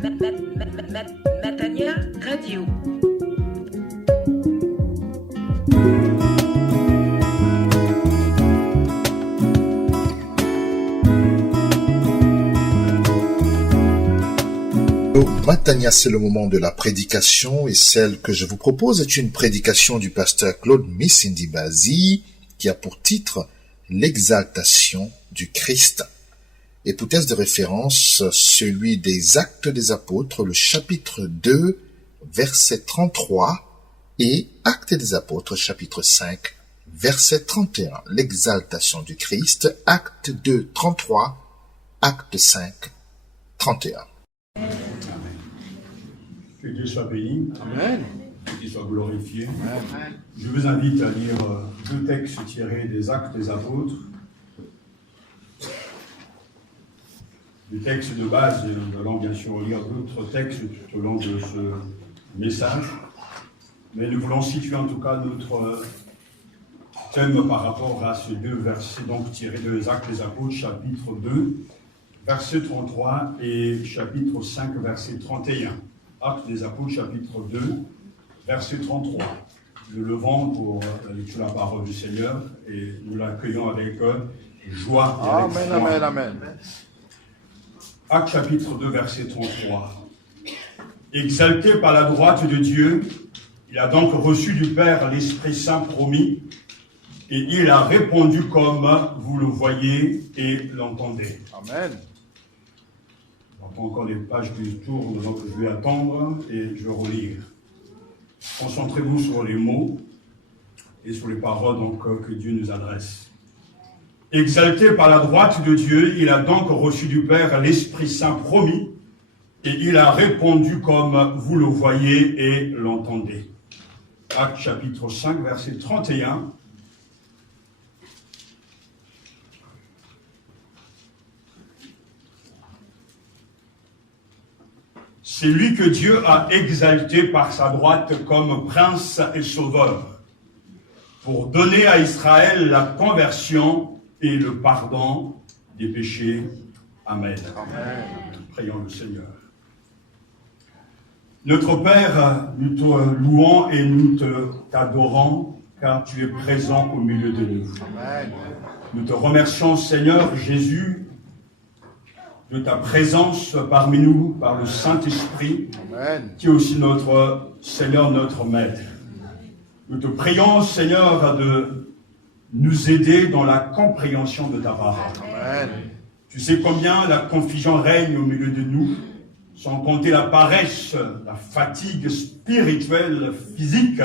Natania Radio. Matania, c'est le moment de la prédication et celle que je vous propose est une prédication du pasteur Claude Missindibazi qui a pour titre l'exaltation du Christ. Et pour texte de référence, celui des Actes des Apôtres, le chapitre 2, verset 33 et Actes des Apôtres, chapitre 5, verset 31. L'exaltation du Christ, Acte 2, 33, Acte 5, 31. Que Dieu soit béni. Amen. Que Dieu soit glorifié. Amen. Je vous invite à lire deux textes tirés des Actes des Apôtres. Le texte de base, nous allons bien sûr lire d'autres textes tout au long de ce message. Mais nous voulons situer en tout cas notre thème par rapport à ces deux versets donc tirés des Actes des Apôtres, chapitre 2, verset 33 et chapitre 5, verset 31. Actes des Apôtres, chapitre 2, verset 33. Nous levons pour la lecture de la parole du Seigneur et nous l'accueillons avec joie et avec Amen, foi. amen, amen. Actes chapitre 2, verset 33. Exalté par la droite de Dieu, il a donc reçu du Père l'Esprit Saint promis et il a répondu comme vous le voyez et l'entendez. Amen. Encore des pages qui tournent, donc je vais attendre et je vais relire. Concentrez-vous sur les mots et sur les paroles donc, que Dieu nous adresse. Exalté par la droite de Dieu, il a donc reçu du Père l'Esprit Saint promis et il a répondu comme vous le voyez et l'entendez. Actes chapitre 5, verset 31. C'est lui que Dieu a exalté par sa droite comme prince et sauveur, pour donner à Israël la conversion et le pardon des péchés. Amen. Amen. Prions le Seigneur. Notre Père, nous te louons et nous t'adorons, car tu es présent au milieu de nous. Amen. Nous te remercions, Seigneur Jésus, de ta présence parmi nous par le Saint-Esprit, Amen. qui est aussi notre Seigneur, notre Maître. Nous te prions, Seigneur, de nous aider dans la compréhension de ta parole. Amen. Tu sais combien la confusion règne au milieu de nous, sans compter la paresse, la fatigue spirituelle, physique,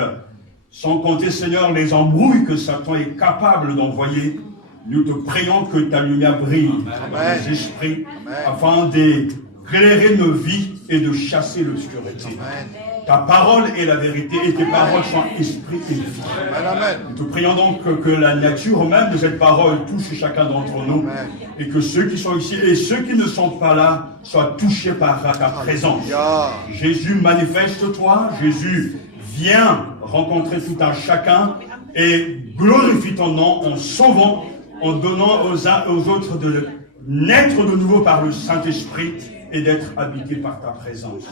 sans compter, Seigneur, les embrouilles que Satan est capable d'envoyer. Nous te prions que ta lumière brille dans nos esprits afin d'éclairer nos vies et de chasser l'obscurité. Ta parole est la vérité et tes paroles sont esprit et vie. Amen. Nous te prions donc que la nature même de cette parole touche chacun d'entre nous et que ceux qui sont ici et ceux qui ne sont pas là soient touchés par ta présence. Jésus, manifeste-toi. Jésus, viens rencontrer tout un chacun et glorifie ton nom en sauvant, en donnant aux uns et aux autres de naître de nouveau par le Saint-Esprit et d'être habités par ta présence.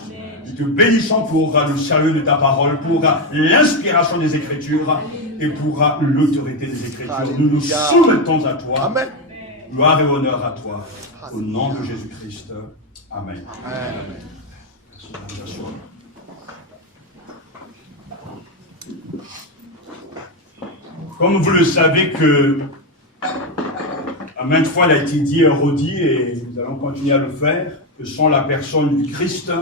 Nous te bénissons pour le salut de ta parole, pour l'inspiration des Écritures et pour l'autorité des Écritures. Nous nous soumettons à toi. Amen. Gloire et honneur à toi. Au nom de Jésus-Christ. Amen. Amen. Comme vous le savez que à maintes fois, il a été dit et redit, et nous allons continuer à le faire, que sans la personne du Christ,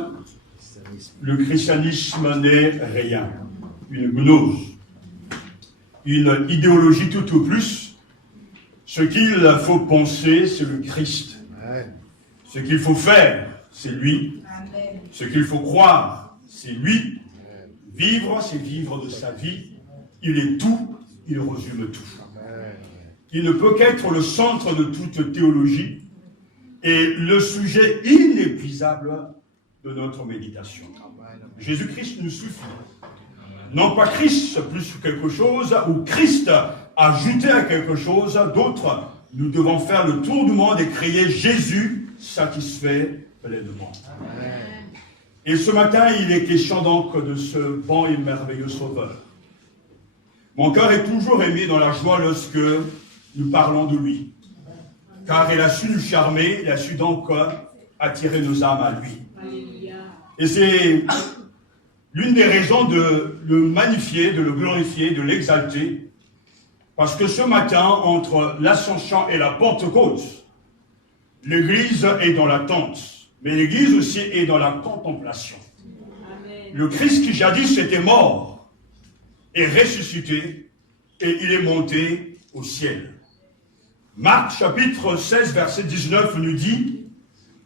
le christianisme n'est rien. Une gnose, une idéologie tout au plus. Ce qu'il faut penser, c'est le Christ. Ce qu'il faut faire, c'est lui. Ce qu'il faut croire, c'est lui. Vivre, c'est vivre de sa vie. Il est tout, il résume tout. Il ne peut qu'être le centre de toute théologie et le sujet inépuisable de notre méditation. Jésus-Christ nous suffit. Non pas Christ plus quelque chose, ou Christ ajouté à quelque chose d'autre. Nous devons faire le tour du monde et crier Jésus satisfait pleinement. Et ce matin, il est question donc de ce bon et merveilleux Sauveur. Mon cœur est toujours ému dans la joie lorsque nous parlons de lui. Car il a su nous charmer, il a su donc attirer nos âmes à lui. Et c'est l'une des raisons de le magnifier, de le glorifier, de l'exalter. Parce que ce matin, entre l'Ascension et la Pentecôte, l'Église est dans l'attente. Mais l'Église aussi est dans la contemplation. Amen. Le Christ qui jadis était mort est ressuscité et il est monté au ciel. Marc chapitre 16 verset 19 nous dit: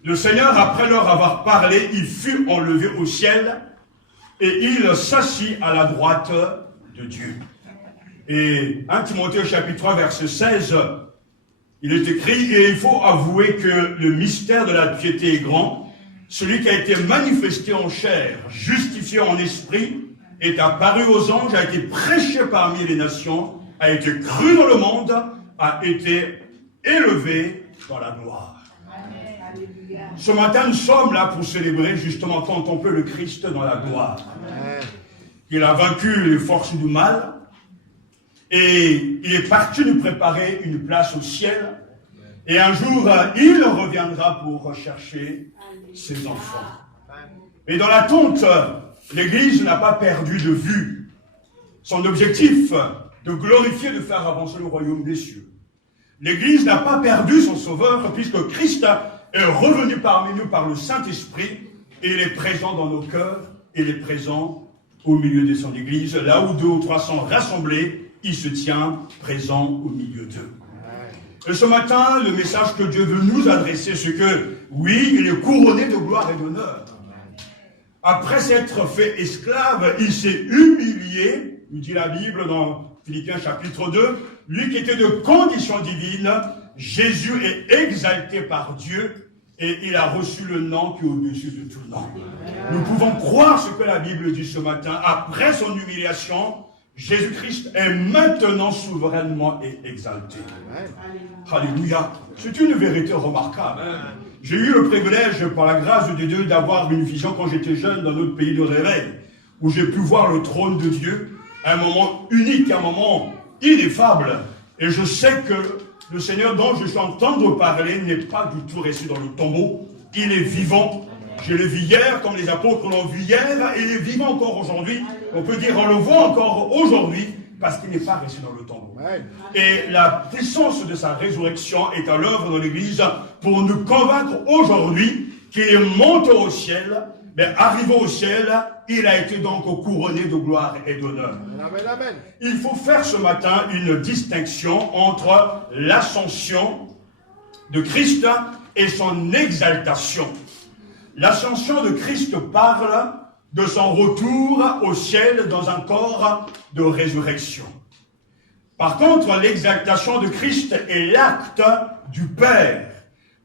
le Seigneur, après leur avoir parlé, il fut enlevé au ciel et il s'assit à la droite de Dieu. Et 1 Timothée chapitre 3 verset 16, il est écrit: et il faut avouer que le mystère de la piété est grand. Celui qui a été manifesté en chair, justifié en esprit, est apparu aux anges, a été prêché parmi les nations, a été cru dans le monde, a été élevé dans la gloire. Amen. Ce matin, nous sommes là pour célébrer, justement, contempler le Christ dans la gloire. Amen. Il a vaincu les forces du mal. Et il est parti nous préparer une place au ciel. Et un jour, il reviendra pour rechercher ses enfants. Et dans l'attente, l'Église n'a pas perdu de vue son objectif de glorifier, de faire avancer le royaume des cieux. L'Église n'a pas perdu son Sauveur, puisque Christ est revenu parmi nous par le Saint-Esprit, et il est présent dans nos cœurs, et il est présent au milieu de son Église. Là où 2 ou 3 sont rassemblés, il se tient présent au milieu d'eux. Et ce matin, le message que Dieu veut nous adresser, c'est que, oui, il est couronné de gloire et d'honneur. Après s'être fait esclave, il s'est humilié, nous dit la Bible dans Philippiens chapitre 2, lui qui était de condition divine, Jésus est exalté par Dieu et il a reçu le nom qui est au-dessus de tout nom. Nous pouvons croire ce que la Bible dit ce matin. Après son humiliation, Jésus-Christ est maintenant souverainement exalté. Alléluia. C'est une vérité remarquable. J'ai eu le privilège, par la grâce de Dieu, d'avoir une vision quand j'étais jeune dans notre pays de réveil, où j'ai pu voir le trône de Dieu, un moment unique, un moment ineffable. Et je sais que le Seigneur dont je suis en train de parler n'est pas du tout resté dans le tombeau. Il est vivant. Je l'ai vu hier, comme les apôtres l'ont vu hier, et il est vivant encore aujourd'hui. On peut dire, on le voit encore aujourd'hui, parce qu'il n'est pas resté dans le tombeau. Et la puissance de sa résurrection est à l'œuvre dans l'Église pour nous convaincre aujourd'hui qu'il est monté au ciel, mais arrivé au ciel, il a été donc couronné de gloire et d'honneur. Il faut faire ce matin une distinction entre l'ascension de Christ et son exaltation. L'ascension de Christ parle de son retour au ciel dans un corps de résurrection. Par contre, l'exaltation de Christ est l'acte du Père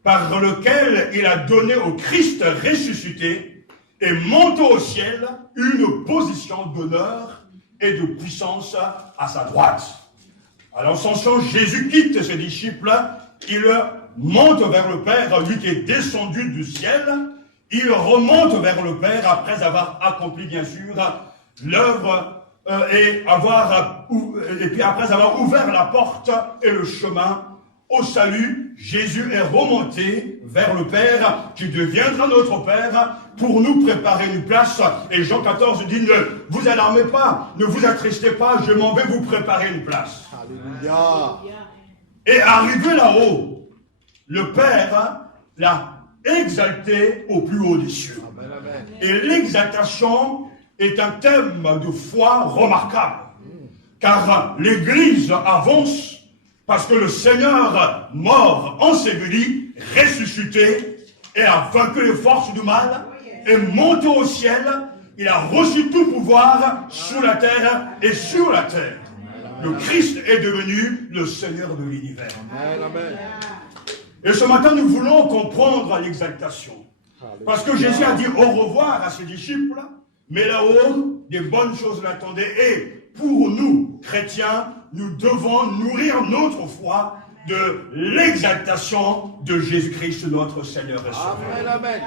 par lequel il a donné au Christ ressuscité et monté au ciel une position d'honneur et de puissance à sa droite. À l'ascension, Jésus quitte ses disciples, il monte vers le Père, lui qui est descendu du ciel. Il remonte vers le Père après avoir accompli, bien sûr, l'œuvre et puis après avoir ouvert la porte et le chemin au salut. Jésus est remonté vers le Père, qui deviendra notre Père, pour nous préparer une place. Et Jean 14 dit, ne vous alarmez pas, ne vous attristez pas, je m'en vais vous préparer une place. Alléluia. Et arrivé là-haut, le Père l'a exalté au plus haut des cieux. Amen, amen. Et l'exaltation est un thème de foi remarquable. Car l'Église avance parce que le Seigneur, mort, enseveli, ressuscité, et a vaincu les forces du mal, est monté au ciel. Il a reçu tout pouvoir sous la terre et sur la terre. Le Christ est devenu le Seigneur de l'univers. Amen, amen. Et ce matin, nous voulons comprendre l'exaltation. Parce que Jésus a dit au revoir à ses disciples, mais là-haut, des bonnes choses l'attendaient. Et pour nous, chrétiens, nous devons nourrir notre foi de l'exaltation de Jésus-Christ, notre Seigneur et Sauveur. Amen, amen.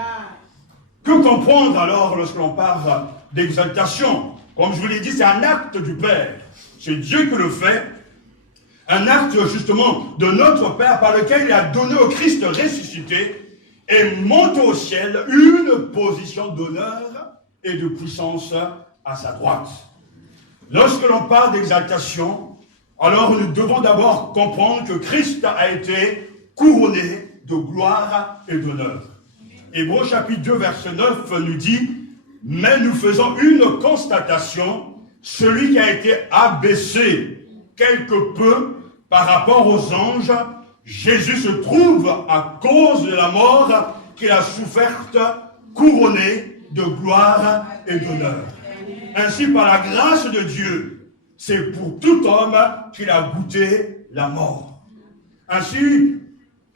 Que comprendre alors lorsque l'on parle d'exaltation? Comme je vous l'ai dit, c'est un acte du Père. C'est Dieu qui le fait. Un acte justement de notre Père par lequel il a donné au Christ ressuscité et monté au ciel une position d'honneur et de puissance à sa droite. Lorsque l'on parle d'exaltation, alors nous devons d'abord comprendre que Christ a été couronné de gloire et d'honneur. Hébreux chapitre 2 verset 9 nous dit « Mais nous faisons une constatation, celui qui a été abaissé quelque peu par rapport aux anges, Jésus se trouve à cause de la mort qu'il a soufferte, couronné de gloire et d'honneur. Ainsi, par la grâce de Dieu, c'est pour tout homme qu'il a goûté la mort. Ainsi,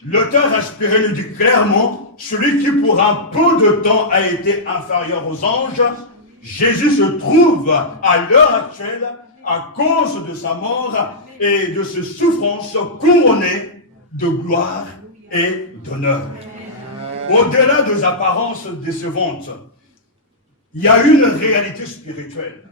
l'auteur inspiré nous dit clairement, celui qui pour un peu de temps a été inférieur aux anges, Jésus se trouve à l'heure actuelle, à cause de sa mort et de ses souffrances, couronné de gloire et d'honneur. Au-delà des apparences décevantes, il y a une réalité spirituelle.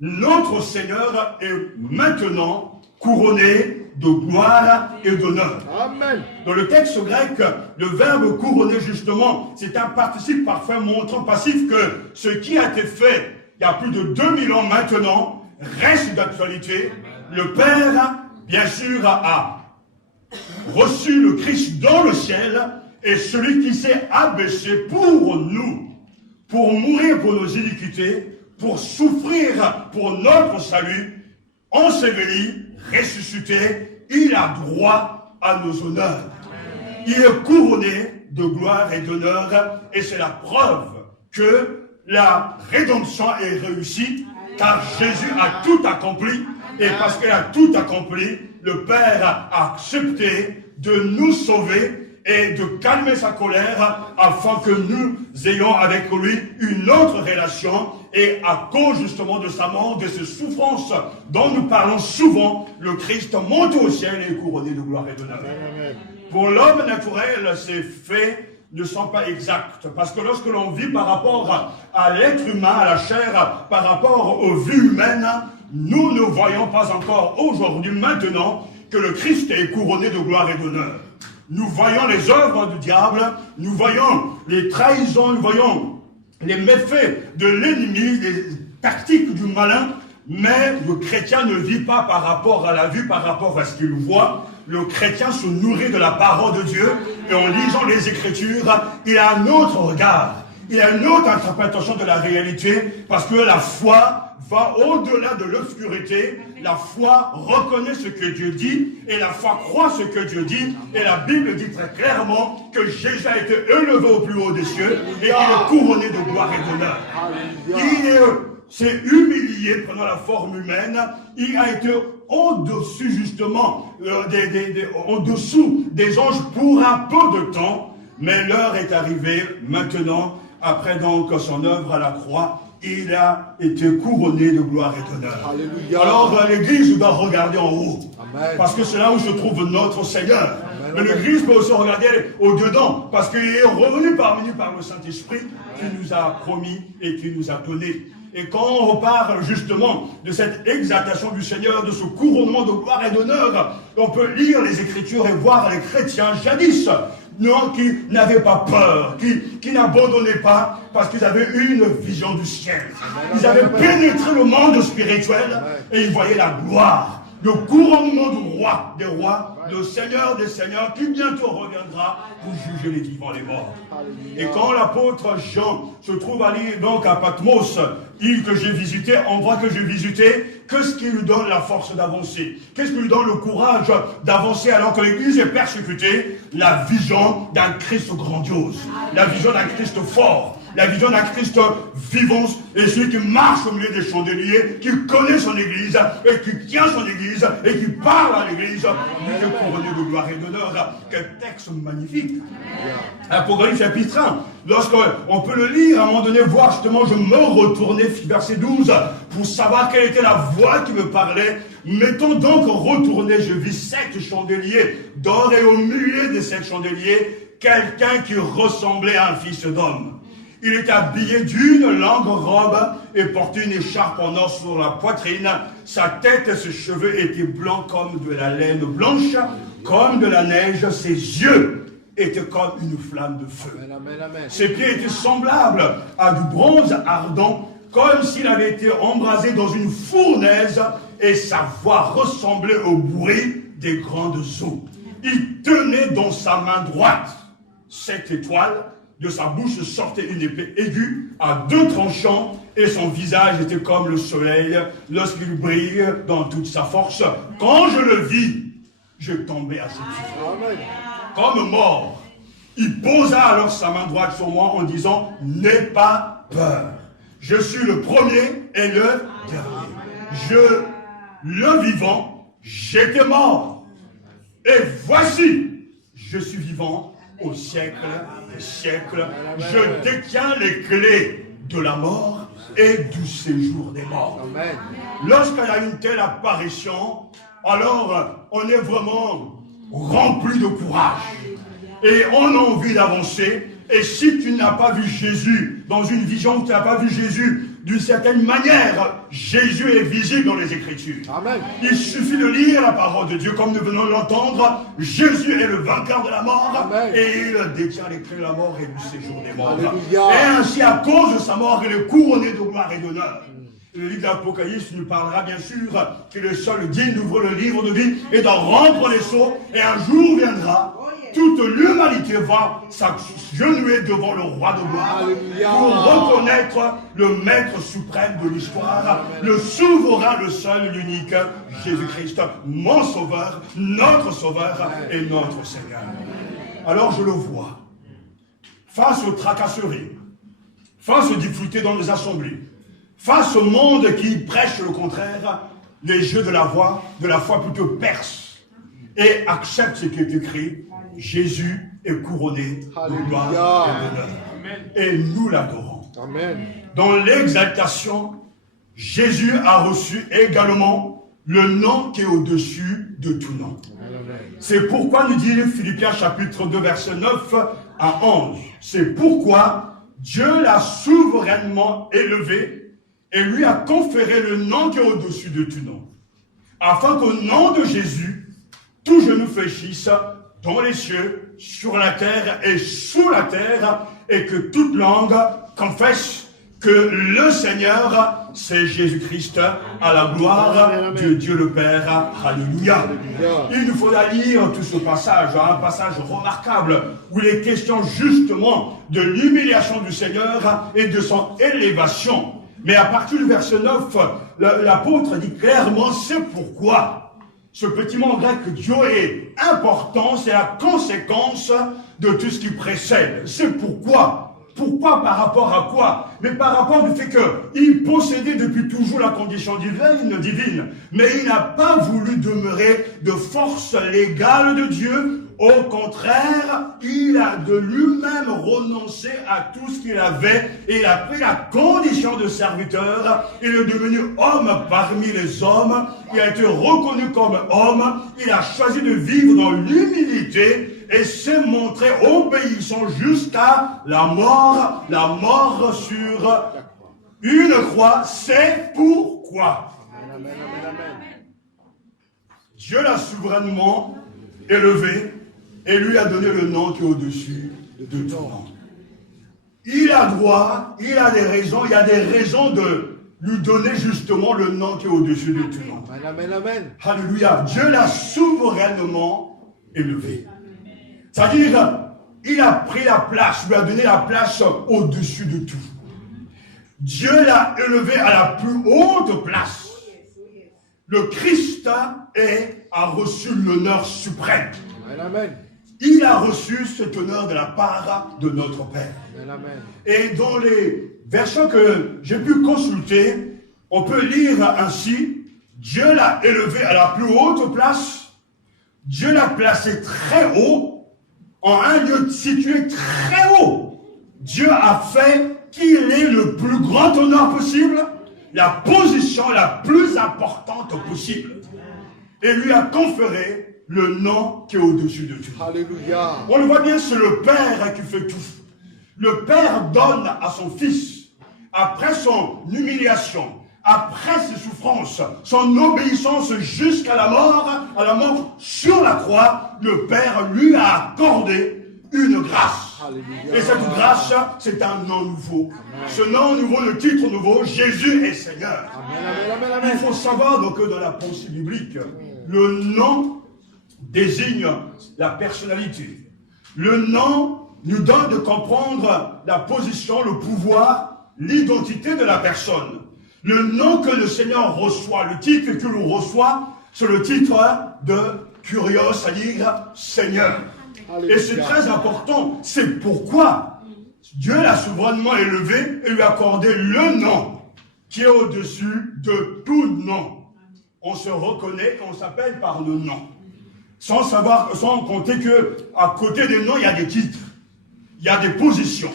Notre Seigneur est maintenant couronné de gloire et d'honneur. Amen. Dans le texte grec, le verbe couronner justement, c'est un participe parfait montrant passif que ce qui a été fait il y a plus de 2000 ans maintenant reste d'actualité. Le Père, bien sûr, a reçu le Christ dans le ciel et celui qui s'est abaissé pour nous, pour mourir pour nos iniquités, pour souffrir pour notre salut, enseveli, ressuscité, il a droit à nos honneurs. Il est couronné de gloire et d'honneur et c'est la preuve que la rédemption est réussie car Jésus a tout accompli et parce qu'il a tout accompli, le Père a accepté de nous sauver et de calmer sa colère afin que nous ayons avec lui une autre relation et à cause justement de sa mort, de ses souffrances dont nous parlons souvent, le Christ monte au ciel et est couronné de gloire et d'honneur. Pour l'homme naturel, ces faits ne sont pas exacts parce que lorsque l'on vit par rapport à l'être humain, à la chair, par rapport aux vies humaines, nous ne voyons pas encore aujourd'hui, maintenant, que le Christ est couronné de gloire et d'honneur. Nous voyons les œuvres du diable, nous voyons les trahisons, nous voyons les méfaits de l'ennemi, les tactiques du malin, mais le chrétien ne vit pas par rapport à la vue, par rapport à ce qu'il voit. Le chrétien se nourrit de la parole de Dieu et en lisant les Écritures, il a un autre regard, il a une autre interprétation de la réalité parce que la foi va au-delà de l'obscurité. La foi reconnaît ce que Dieu dit et la foi croit ce que Dieu dit. Et la Bible dit très clairement que Jésus a été élevé au plus haut des cieux et il est couronné de gloire et d'honneur. Il s'est humilié prenant la forme humaine. Il a été au-dessus justement, au-dessous des anges pour un peu de temps. Mais l'heure est arrivée maintenant, après donc son œuvre à la croix. Il a été couronné de gloire et d'honneur. Alors l'Église doit regarder en haut. Amen. Parce que c'est là où se trouve notre Seigneur. Amen. Mais l'Église peut aussi regarder au-dedans. Parce qu'il est revenu parmi nous par le Saint-Esprit qui nous a promis et qui nous a donné. Et quand on parle justement de cette exaltation du Seigneur, de ce couronnement de gloire et d'honneur, on peut lire les Écritures et voir les chrétiens jadis, non, qui n'avaient pas peur, qui n'abandonnaient pas, parce qu'ils avaient une vision du ciel. Ils avaient pénétré le monde spirituel et ils voyaient la gloire, le couronnement du roi des rois, le Seigneur des seigneurs, qui bientôt reviendra pour juger les vivants et les morts. Et quand l'apôtre Jean se trouve allé donc à Patmos, île que j'ai visité, endroit que j'ai visité, qu'est-ce qui lui donne la force d'avancer? Qu'est-ce qui lui donne le courage d'avancer alors que l'Église est persécutée? La vision d'un Christ grandiose, la vision d'un Christ fort, la vision d'un Christ vivant et celui qui marche au milieu des chandeliers, qui connaît son Église et qui tient son Église et qui parle à l'Église, lui est couronné de gloire et d'honneur. Quel texte magnifique! Apocalypse chapitre 1, lorsqu'on peut le lire, à un moment donné, voir justement, je me retournais, verset 12, pour savoir quelle était la voix qui me parlait. M'étant donc retourné, je vis 7 chandeliers d'or et au milieu de 7 chandeliers, quelqu'un qui ressemblait à un fils d'homme. Il était habillé d'une longue robe et portait une écharpe en or sur la poitrine. Sa tête et ses cheveux étaient blancs comme de la laine blanche, comme de la neige. Ses yeux étaient comme une flamme de feu. Amen, amen, amen. Ses pieds étaient semblables à du bronze ardent, comme s'il avait été embrasé dans une fournaise, et sa voix ressemblait au bruit des grandes eaux. Il tenait dans sa main droite 7 étoiles, de sa bouche sortait une épée aiguë à 2 tranchants, et son visage était comme le soleil lorsqu'il brille dans toute sa force. Quand je le vis, je tombais à ses pieds, comme mort. Il posa alors sa main droite sur moi en disant, n'aie pas peur. Je suis le premier et le dernier. Le vivant, j'étais mort. Et voici, je suis vivant au siècle des siècles. Je détiens les clés de la mort et du séjour des morts. Lorsqu'il y a une telle apparition, alors on est vraiment rempli de courage. Et on a envie d'avancer. Et si tu n'as pas vu Jésus dans une vision, tu n'as pas vu Jésus d'une certaine manière, Jésus est visible dans les Écritures. Amen. Il suffit de lire la parole de Dieu comme nous venons de l'entendre. Jésus est le vainqueur de la mort. Amen. Et il détient les clés de la mort et du séjour des morts. Alléluia. Et ainsi, à cause de sa mort, il est couronné de gloire et d'honneur. Le livre d'Apocalypse nous parlera bien sûr qu'il est seul digne d'ouvrir le livre de vie et d'en rompre les sceaux. Et un jour viendra, toute l'humanité va s'agenouiller devant le roi de gloire. Alléluia. Pour reconnaître le maître suprême de l'histoire, le souverain, le seul, l'unique, Jésus-Christ, mon sauveur, notre sauveur et notre Seigneur. Alors je le vois, face aux tracasseries, face aux difficultés dans les assemblées, face au monde qui prêche le contraire, les jeux de la foi plutôt percent et acceptent ce qui est écrit. Jésus est couronné de gloire et d'honneur. Et nous l'adorons. Dans l'exaltation, Jésus a reçu également le nom qui est au-dessus de tout nom. C'est pourquoi nous dit Philippiens chapitre 2 verset 9 à 11. C'est pourquoi Dieu l'a souverainement élevé et lui a conféré le nom qui est au-dessus de tout nom. Afin qu'au nom de Jésus, tout genou fléchisse dans les cieux, sur la terre et sous la terre, et que toute langue confesse que le Seigneur, c'est Jésus-Christ, à la gloire de Dieu le Père. Alléluia. Il nous faudra lire tout ce passage, un passage remarquable, où il est question justement de l'humiliation du Seigneur et de son élévation. Mais à partir du verset 9, l'apôtre dit clairement, c'est pourquoi. Ce petit mot grec, Dieu est important, c'est la conséquence de tout ce qui précède. C'est pourquoi. Pourquoi par rapport à quoi? Mais par rapport au fait qu'il possédait depuis toujours la condition divine, mais il n'a pas voulu demeurer de force légale de Dieu. Au contraire, il a de lui-même renoncé à tout ce qu'il avait et il a pris la condition de serviteur. Il est devenu homme parmi les hommes. Il a été reconnu comme homme. Il a choisi de vivre dans l'humilité et s'est montré obéissant jusqu'à la mort sur une croix. C'est pourquoi Dieu l'a souverainement élevé et lui a donné le nom qui est au-dessus de tout nom. Il a droit, il a des raisons, il y a des raisons de lui donner justement le nom qui est au-dessus de tout nom. Amen, amen. Alléluia. Dieu l'a souverainement élevé. C'est-à-dire, il a pris la place, lui a donné la place au-dessus de tout. Dieu l'a élevé à la plus haute place. Le Christ a reçu l'honneur suprême. Amen. Il a reçu cet honneur de la part de notre Père. Amen. Et dans les versions que j'ai pu consulter, on peut lire ainsi, Dieu l'a élevé à la plus haute place, Dieu l'a placé très haut, en un lieu situé très haut. Dieu a fait qu'il ait le plus grand honneur possible, la position la plus importante possible, et lui a conféré le nom qui est au-dessus de tout. Alléluia. On le voit bien, c'est le Père qui fait tout. Le Père donne à son Fils, après son humiliation, après ses souffrances, son obéissance jusqu'à la mort sur la croix, le Père lui a accordé une grâce. Alléluia. Et cette grâce, c'est un nom nouveau. Amen. Ce nom nouveau, le titre nouveau, Jésus est Seigneur. Amen, amen. Il faut savoir donc, que dans la pensée biblique, le nom désigne la personnalité. Le nom nous donne de comprendre la position, le pouvoir, l'identité de la personne. Le nom que le Seigneur reçoit, le titre que l'on reçoit, c'est le titre de Kyrios, c'est-à-dire Seigneur. Alléluia. Et c'est très important. C'est pourquoi Dieu l'a souverainement élevé et lui a accordé le nom qui est au-dessus de tout nom. On se reconnaît et on s'appelle par le nom. Sans compter que à côté des noms, il y a des titres. Il y a des positions.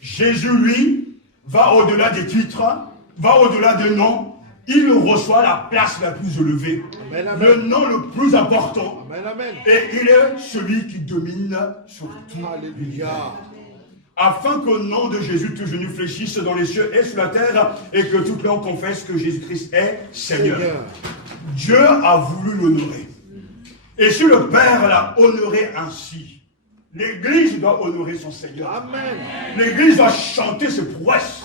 Jésus, lui, va au-delà des titres, va au-delà des noms. Il reçoit la place la plus élevée, amen, amen. Le nom le plus important, amen, amen. Et il est celui qui domine sur tout. Alléluia. Afin qu'au nom de Jésus, tout genou fléchisse dans les cieux et sur la terre, et que toute langue confesse que Jésus-Christ est Seigneur. Dieu a voulu l'honorer. Et si le Père l'a honoré ainsi, l'Église doit honorer son Seigneur. Amen. L'Église doit chanter ses prouesses.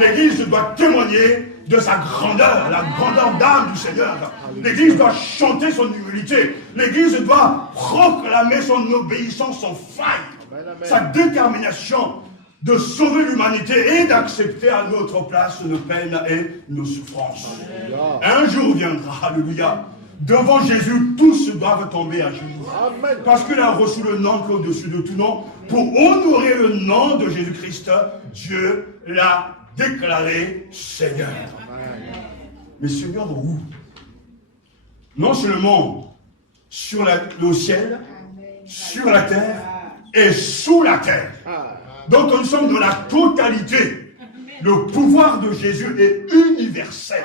L'Église doit témoigner de sa grandeur, la grandeur d'âme du Seigneur. L'Église doit chanter son humilité. L'Église doit proclamer son obéissance sans faille, sa détermination de sauver l'humanité et d'accepter à notre place nos peines et nos souffrances. Un jour viendra, alléluia, devant Jésus, tous doivent tomber à genoux. Parce qu'il a reçu le nom qui est au-dessus de tout nom. Pour honorer le nom de Jésus-Christ, Dieu l'a déclaré Seigneur. Mais Seigneur où? Non seulement sur le ciel, sur la terre et sous la terre. Donc nous sommes dans la totalité. Le pouvoir de Jésus est universel.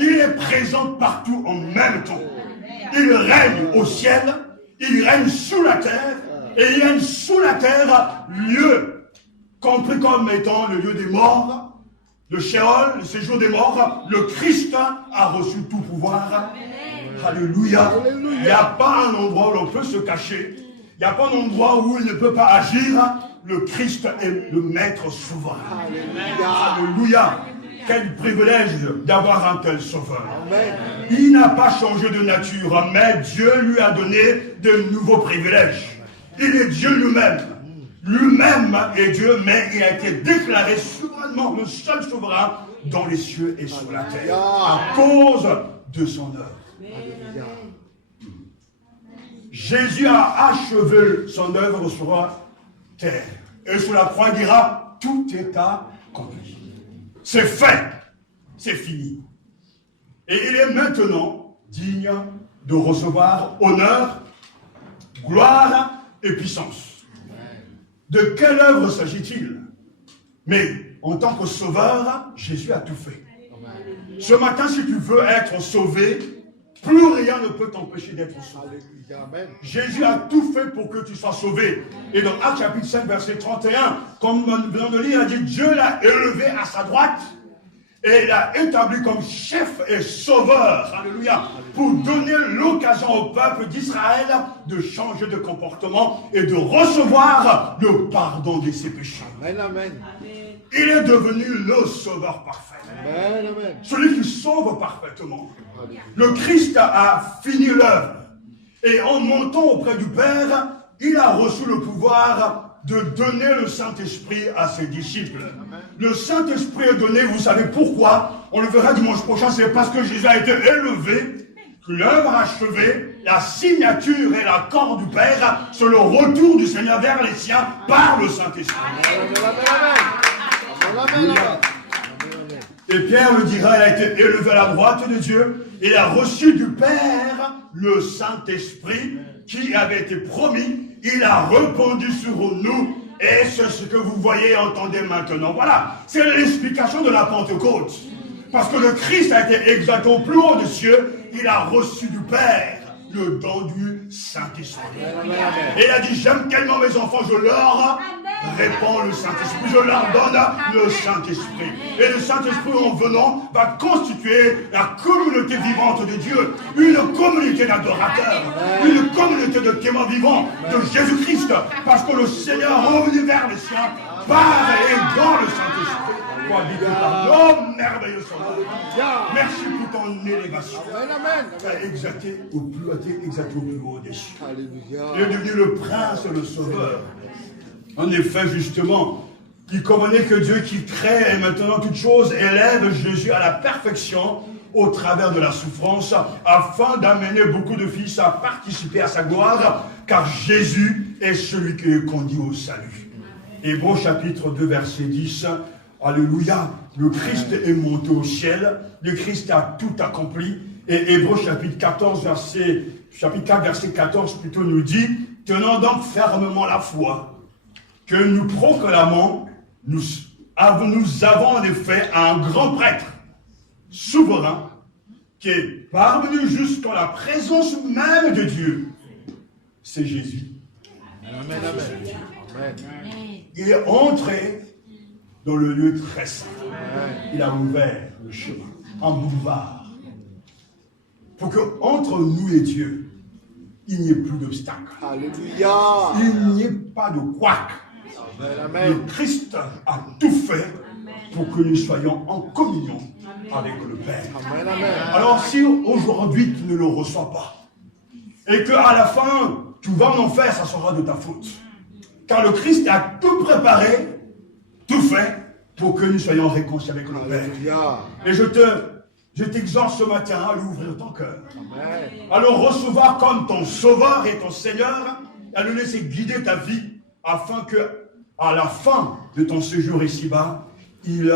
Il est présent partout en même temps. Il règne au ciel, il règne sous la terre, et il règne sous la terre, lieu compris comme étant le lieu des morts, le Sheol, le séjour des morts. Le Christ a reçu tout pouvoir. Alléluia. Il n'y a pas un endroit où l'on peut se cacher. Il n'y a pas un endroit où il ne peut pas agir. Le Christ est le maître souverain. Alléluia. Quel privilège d'avoir un tel sauveur. Amen. Il n'a pas changé de nature, mais Dieu lui a donné de nouveaux privilèges. Il est Dieu lui-même. Lui-même est Dieu, mais il a été déclaré souverainement le seul souverain dans les cieux et sur la terre, à cause de son œuvre. Jésus a achevé son œuvre sur la terre. Et sur la croix, il dira, tout est accompli. C'est fait, c'est fini. Et il est maintenant digne de recevoir honneur, gloire et puissance. De quelle œuvre s'agit-il? Mais en tant que sauveur, Jésus a tout fait. Ce matin, si tu veux être sauvé, plus rien ne peut t'empêcher d'être sauvé. Jésus a tout fait pour que tu sois sauvé. Et dans Actes chapitre 5, verset 31, comme nous venons de lire, il a dit, Dieu l'a élevé à sa droite et il l'a établi comme chef et sauveur. Alléluia. Pour donner l'occasion au peuple d'Israël de changer de comportement et de recevoir le pardon de ses péchés. Amen. Il est devenu le sauveur parfait. Amen. Celui qui sauve parfaitement. Le Christ a fini l'œuvre. Et en montant auprès du Père, il a reçu le pouvoir de donner le Saint-Esprit à ses disciples. Amen. Le Saint-Esprit est donné, vous savez pourquoi? On le verra dimanche prochain, c'est parce que Jésus a été élevé, que l'œuvre achevée, la signature et l'accord du Père, c'est le retour du Seigneur vers les siens par le Saint-Esprit. Et Pierre le dira, il a été élevé à la droite de Dieu, il a reçu du Père le Saint-Esprit qui avait été promis, il a répandu sur nous, et c'est ce que vous voyez et entendez maintenant. Voilà, c'est l'explication de la Pentecôte. Parce que le Christ a été exalté au plus haut des cieux, il a reçu du Père le don du Saint-Esprit. Et il a dit, j'aime tellement mes enfants, je leur répand le Saint-Esprit. Je leur donne le Saint-Esprit. Et le Saint-Esprit, en venant, va constituer la communauté vivante de Dieu. Une communauté d'adorateurs. Une communauté de témoins vivants de Jésus-Christ. Parce que le Seigneur, revenu vers les siens, par et dans le Saint-Esprit. Oh, merveilleux Sauveur. Merci pour ton élévation. Tu as exalté au plus haut des cieux. Il est devenu le prince et le sauveur. En effet, justement, il comprenait que Dieu qui crée et maintenant toute chose élève Jésus à la perfection au travers de la souffrance, afin d'amener beaucoup de fils à participer à sa gloire, car Jésus est celui qui les conduit au salut. Hébreux chapitre 2, verset 10. Alléluia, le Christ est monté au ciel, le Christ a tout accompli. Et Hébreux chapitre 4, verset 14 plutôt nous dit, tenons donc fermement la foi, que nous proclamons, nous avons en effet un grand prêtre, souverain, qui est parvenu jusqu'à la présence même de Dieu. C'est Jésus. Amen, amen. Il est entré dans le lieu très saint. Il a ouvert le chemin, un boulevard, pour que entre nous et Dieu, il n'y ait plus d'obstacle. Alléluia. Il n'y ait pas de couac. Le Christ a tout fait pour que nous soyons en communion avec le Père. Amen, amen. Alors si aujourd'hui tu ne le reçois pas, et qu'à la fin tu vas en enfer, ça sera de ta faute. Car le Christ a tout préparé, tout fait, pour que nous soyons réconciliés avec le Père. Alléluia. Et je t'exhorte ce matin à l'ouvrir ton cœur, Amen. à le recevoir comme ton sauveur et ton Seigneur, à le laisser guider ta vie, afin que, à la fin de ton séjour ici-bas, il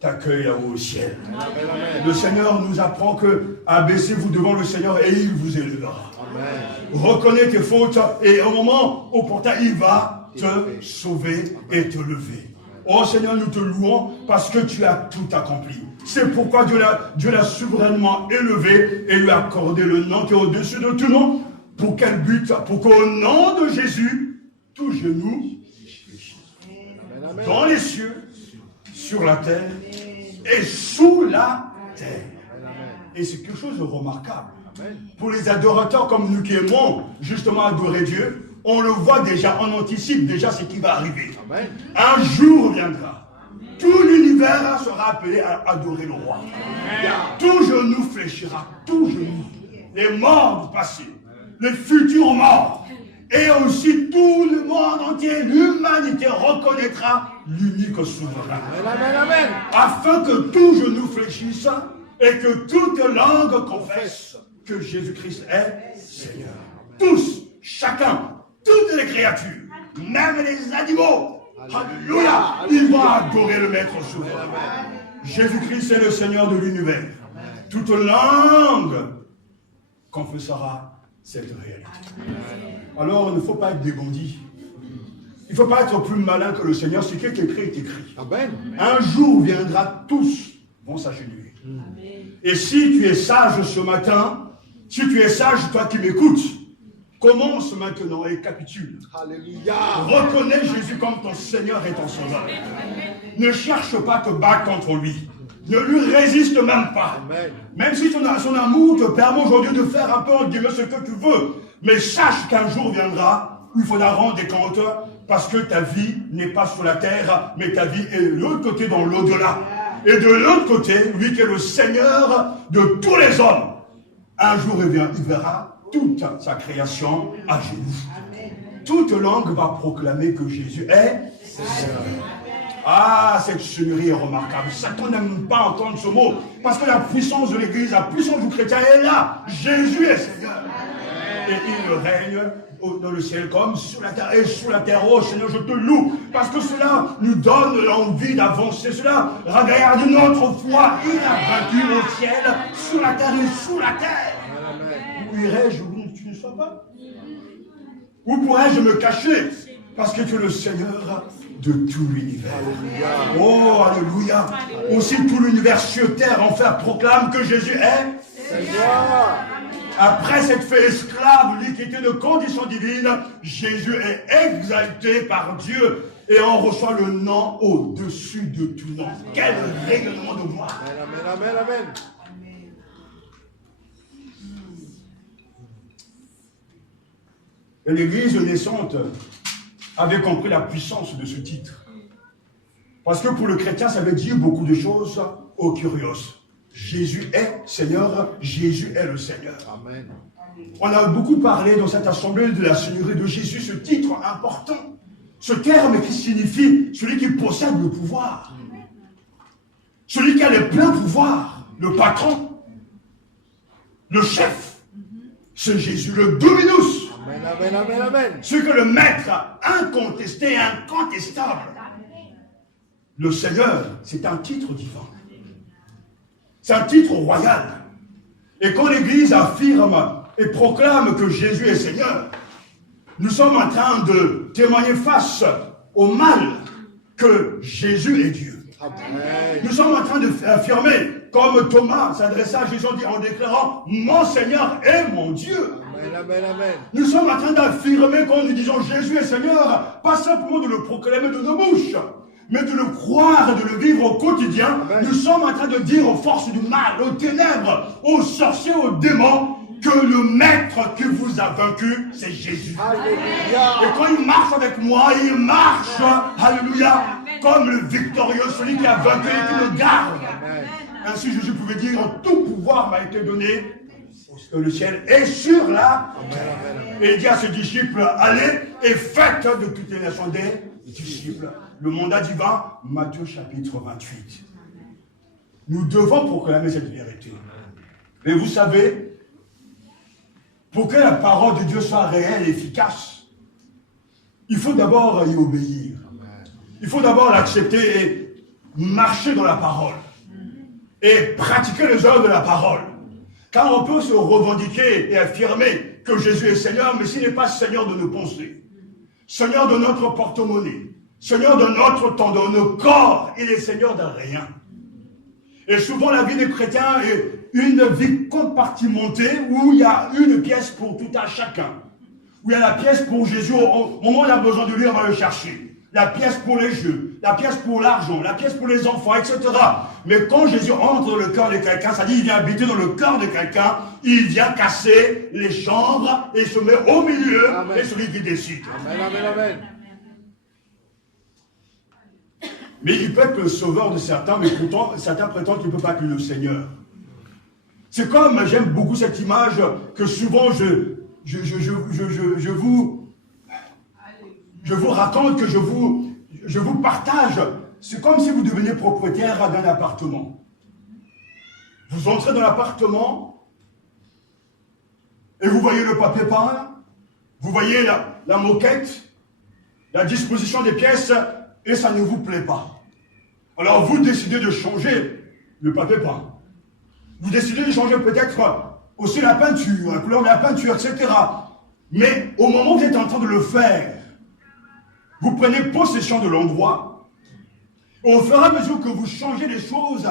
t'accueille là-haut au ciel. Amen. Le Seigneur nous apprend que abaissez-vous devant le Seigneur et il vous élèvera. Amen. Reconnais tes fautes et au moment opportun, il va te sauver et te lever. Oh Seigneur, nous te louons parce que tu as tout accompli. C'est pourquoi Dieu l'a souverainement élevé et lui a accordé le nom qui est au-dessus de tout nom. Pour quel but? Pour qu'au nom de Jésus, tout genou, dans les cieux, sur la terre et sous la terre. Et c'est quelque chose de remarquable. Pour les adorateurs comme nous qui aimons justement adorer Dieu, on le voit déjà, on anticipe déjà ce qui va arriver. Amen. Un jour viendra. Tout l'univers sera appelé à adorer le roi. Tout genou fléchira, tout genou. Les morts du passé, les futurs morts. Et aussi tout le monde entier, l'humanité reconnaîtra l'unique souverain. Amen, amen. Afin que tout genou fléchisse et que toute langue confesse que Jésus-Christ est Seigneur. Tous, chacun, toutes les créatures, même les animaux, alléluia, ils vont adorer le Maître souverain. Jésus-Christ est le Seigneur de l'univers. Toute langue confessera cette réalité. Alors, il ne faut pas être dégondi. Il ne faut pas être plus malin que le Seigneur. Ce qui est écrit est écrit. Amen. Un jour viendra, tous vont s'agenouiller. Et si tu es sage ce matin, si tu es sage, toi qui m'écoutes, commence maintenant et capitule. Alléluia. Reconnais Jésus comme ton Seigneur et ton Sauveur. Ne cherche pas à te battre contre lui. Ne lui résiste même pas. Amen. Même si son amour te permet aujourd'hui de faire un peu en guillemets ce que tu veux. Mais sache qu'un jour viendra où il faudra rendre des comptes parce que ta vie n'est pas sur la terre, mais ta vie est de l'autre côté dans l'au-delà. Et de l'autre côté, lui qui est le Seigneur de tous les hommes, un jour il verra toute sa création à genoux. Toute langue va proclamer que Jésus est Seigneur. Ah, cette sonnerie est remarquable. Satan n'aime pas entendre ce mot. Parce que la puissance de l'Église, la puissance du chrétien est là. Jésus est Seigneur. Et il règne dans le ciel comme sur la terre. Et sur la terre, oh Seigneur, je te loue. Parce que cela nous donne l'envie d'avancer. Cela regarde notre foi. Il a vaincu au ciel, sur la terre et sous la terre. Où irais-je où tu ne sois pas? Où pourrais-je me cacher? Parce que tu es le Seigneur de tout l'univers. Oh, alléluia. Aussi tout l'univers sur terre, enfer proclame que Jésus est Seigneur. Après s'être fait esclave, lui qui était de condition divine, Jésus est exalté par Dieu et on reçoit le nom au-dessus de tout nom. Quel règlement de gloire! Amen, amen, amen. Et l'Église naissante avait compris la puissance de ce titre. Parce que pour le chrétien, ça veut dire beaucoup de choses au curios. Jésus est Seigneur, Jésus est le Seigneur. Amen. On a beaucoup parlé dans cette assemblée de la Seigneurie de Jésus, ce titre important. Ce terme qui signifie celui qui possède le pouvoir. Celui qui a les pleins pouvoirs, le patron, le chef. C'est Jésus, le dominus. Amen, amen, amen, amen. C'est que le maître incontesté et incontestable. Le Seigneur, c'est un titre divin. C'est un titre royal. Et quand l'Église affirme et proclame que Jésus est Seigneur, nous sommes en train de témoigner face au mal que Jésus est Dieu. Amen. Nous sommes en train d'affirmer, comme Thomas s'adressa à Jésus en déclarant « Mon Seigneur est mon Dieu ». Amen, amen, amen. Nous sommes en train d'affirmer quand nous disons Jésus est Seigneur, pas simplement de le proclamer de nos bouches, mais de le croire et de le vivre au quotidien. Amen. Nous sommes en train de dire aux forces du mal, aux ténèbres, aux sorciers, aux démons, que le maître qui vous a vaincu, c'est Jésus. Alléluia. Et quand il marche avec moi, il marche, alléluia, comme le victorieux, celui qui a vaincu et qui me garde. Amen. Ainsi Jésus pouvait dire, tout pouvoir m'a été donné, parce que le ciel est sur la terre. Et il dit à ses disciples, allez et faites de toutes les nations des disciples. Le mandat divin, Matthieu chapitre 28. Nous devons proclamer cette vérité. Mais vous savez, pour que la parole de Dieu soit réelle et efficace, il faut d'abord y obéir. Il faut d'abord l'accepter et marcher dans la parole. Et pratiquer les œuvres de la parole. Car on peut se revendiquer et affirmer que Jésus est Seigneur, mais s'il n'est pas Seigneur de nos pensées, Seigneur de notre porte-monnaie, Seigneur de notre temps, de nos corps, il est Seigneur de rien. Et souvent la vie des chrétiens est une vie compartimentée où il y a une pièce pour tout à chacun. Où il y a la pièce pour Jésus, au moment où on a besoin de lui, on va le chercher. La pièce pour les jeux, la pièce pour l'argent, la pièce pour les enfants, etc. Mais quand Jésus entre dans le cœur de quelqu'un, ça dit il vient habiter dans le cœur de quelqu'un, il vient casser les chambres et se met au milieu. Amen. Et celui qui décide. Amen, amen, amen. Mais il peut être le sauveur de certains, mais pourtant certains prétendent qu'il ne peut pas être le Seigneur. C'est comme, j'aime beaucoup cette image que souvent je vous raconte, que je vous partage. C'est comme si vous deveniez propriétaire d'un appartement. Vous entrez dans l'appartement et vous voyez le papier peint, vous voyez la moquette, la disposition des pièces et ça ne vous plaît pas. Alors vous décidez de changer le papier peint. Vous décidez de changer peut-être aussi la peinture, la couleur de la peinture, etc. Mais au moment où vous êtes en train de le faire, vous prenez possession de l'endroit. Au fur et à mesure que vous changez les choses,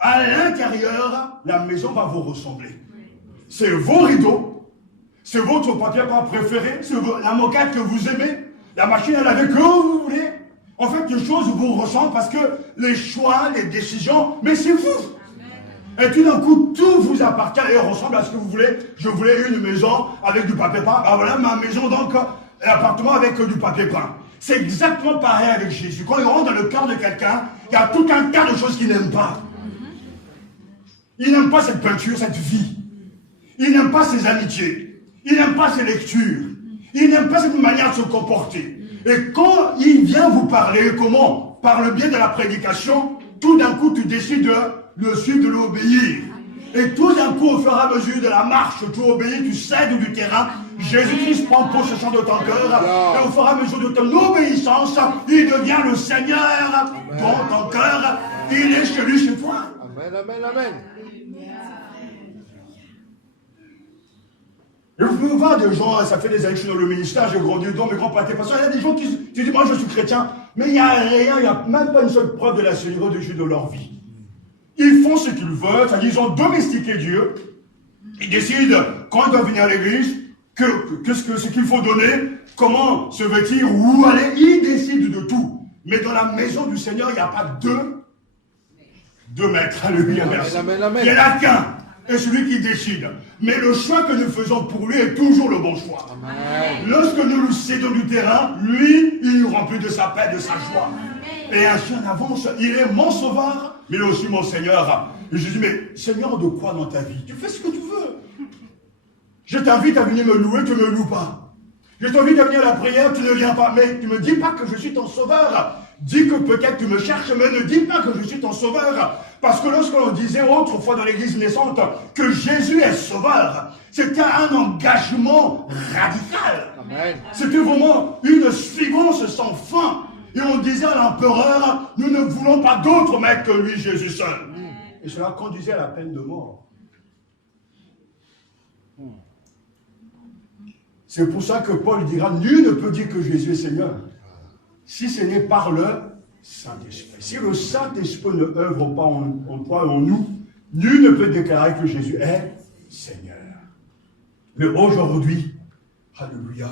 à l'intérieur, la maison va vous ressembler. C'est vos rideaux, c'est votre papier peint préféré, c'est la moquette que vous aimez, la machine à laver que vous voulez. En fait, les choses vous ressemblent parce que les choix, les décisions, mais c'est vous. Et tout d'un coup, tout vous appartient et ressemble à ce que vous voulez. Je voulais une maison avec du papier peint. Ah voilà ma maison donc, l'appartement avec du papier peint. C'est exactement pareil avec Jésus. Quand il rentre dans le cœur de quelqu'un, il y a tout un tas de choses qu'il n'aime pas. Il n'aime pas cette peinture, cette vie. Il n'aime pas ses amitiés. Il n'aime pas ses lectures. Il n'aime pas cette manière de se comporter. Et quand il vient vous parler, comment? Par le biais de la prédication, tout d'un coup tu décides de le suivre, de l'obéir. Et tout d'un coup, au fur et à mesure de la marche, tu obéis, tu cèdes du terrain. Jésus-Christ prend possession de ton cœur. Et au fur et à mesure de ton obéissance, il devient le Seigneur dans ton cœur. Il est chez lui, chez toi. Amen, amen, amen. Et vous pouvez voir des gens, ça fait des années que je suis dans le ministère, j'ai grandi dans mes grands pâtés. Parce qu'il y a des gens qui disent, moi je suis chrétien, mais il n'y a rien, il n'y a même pas une seule preuve de la Seigneurie de Dieu dans leur vie. Ils font ce qu'ils veulent, c'est-à-dire ils ont domestiqué Dieu. Ils décident quand il doit venir à l'église, ce qu'il faut donner, comment se vêtir, où aller, il décide de tout. Mais dans la maison du Seigneur, il n'y a pas deux maîtres. Alléluia, merci. Amen, amen. Il n'y en a qu'un. Et celui qui décide. Mais le choix que nous faisons pour lui est toujours le bon choix. Amen. Lorsque nous lui cédons du terrain, lui, il nous remplit de sa paix, de sa joie. Et ainsi en avance, il est mon sauveur, mais il est aussi mon Seigneur. Et je dis, mais Seigneur, de quoi dans ta vie? Tu fais ce que tu veux. Je t'invite à venir me louer, tu ne me loues pas. Je t'invite à venir à la prière, tu ne viens pas. Mais tu ne me dis pas que je suis ton sauveur. Dis que peut-être tu me cherches, mais ne dis pas que je suis ton sauveur. Parce que lorsque l'on disait autrefois dans l'église naissante que Jésus est sauveur, c'était un engagement radical. Amen. C'était vraiment une suivance sans fin. Et on disait à l'empereur, nous ne voulons pas d'autre maître que lui, Jésus seul. Et cela conduisait à la peine de mort. C'est pour ça que Paul dira, nul ne peut dire que Jésus est Seigneur, si ce n'est par le Saint-Esprit. Si le Saint-Esprit ne œuvre pas en toi et en nous, nul ne peut déclarer que Jésus est Seigneur. Mais aujourd'hui, alléluia,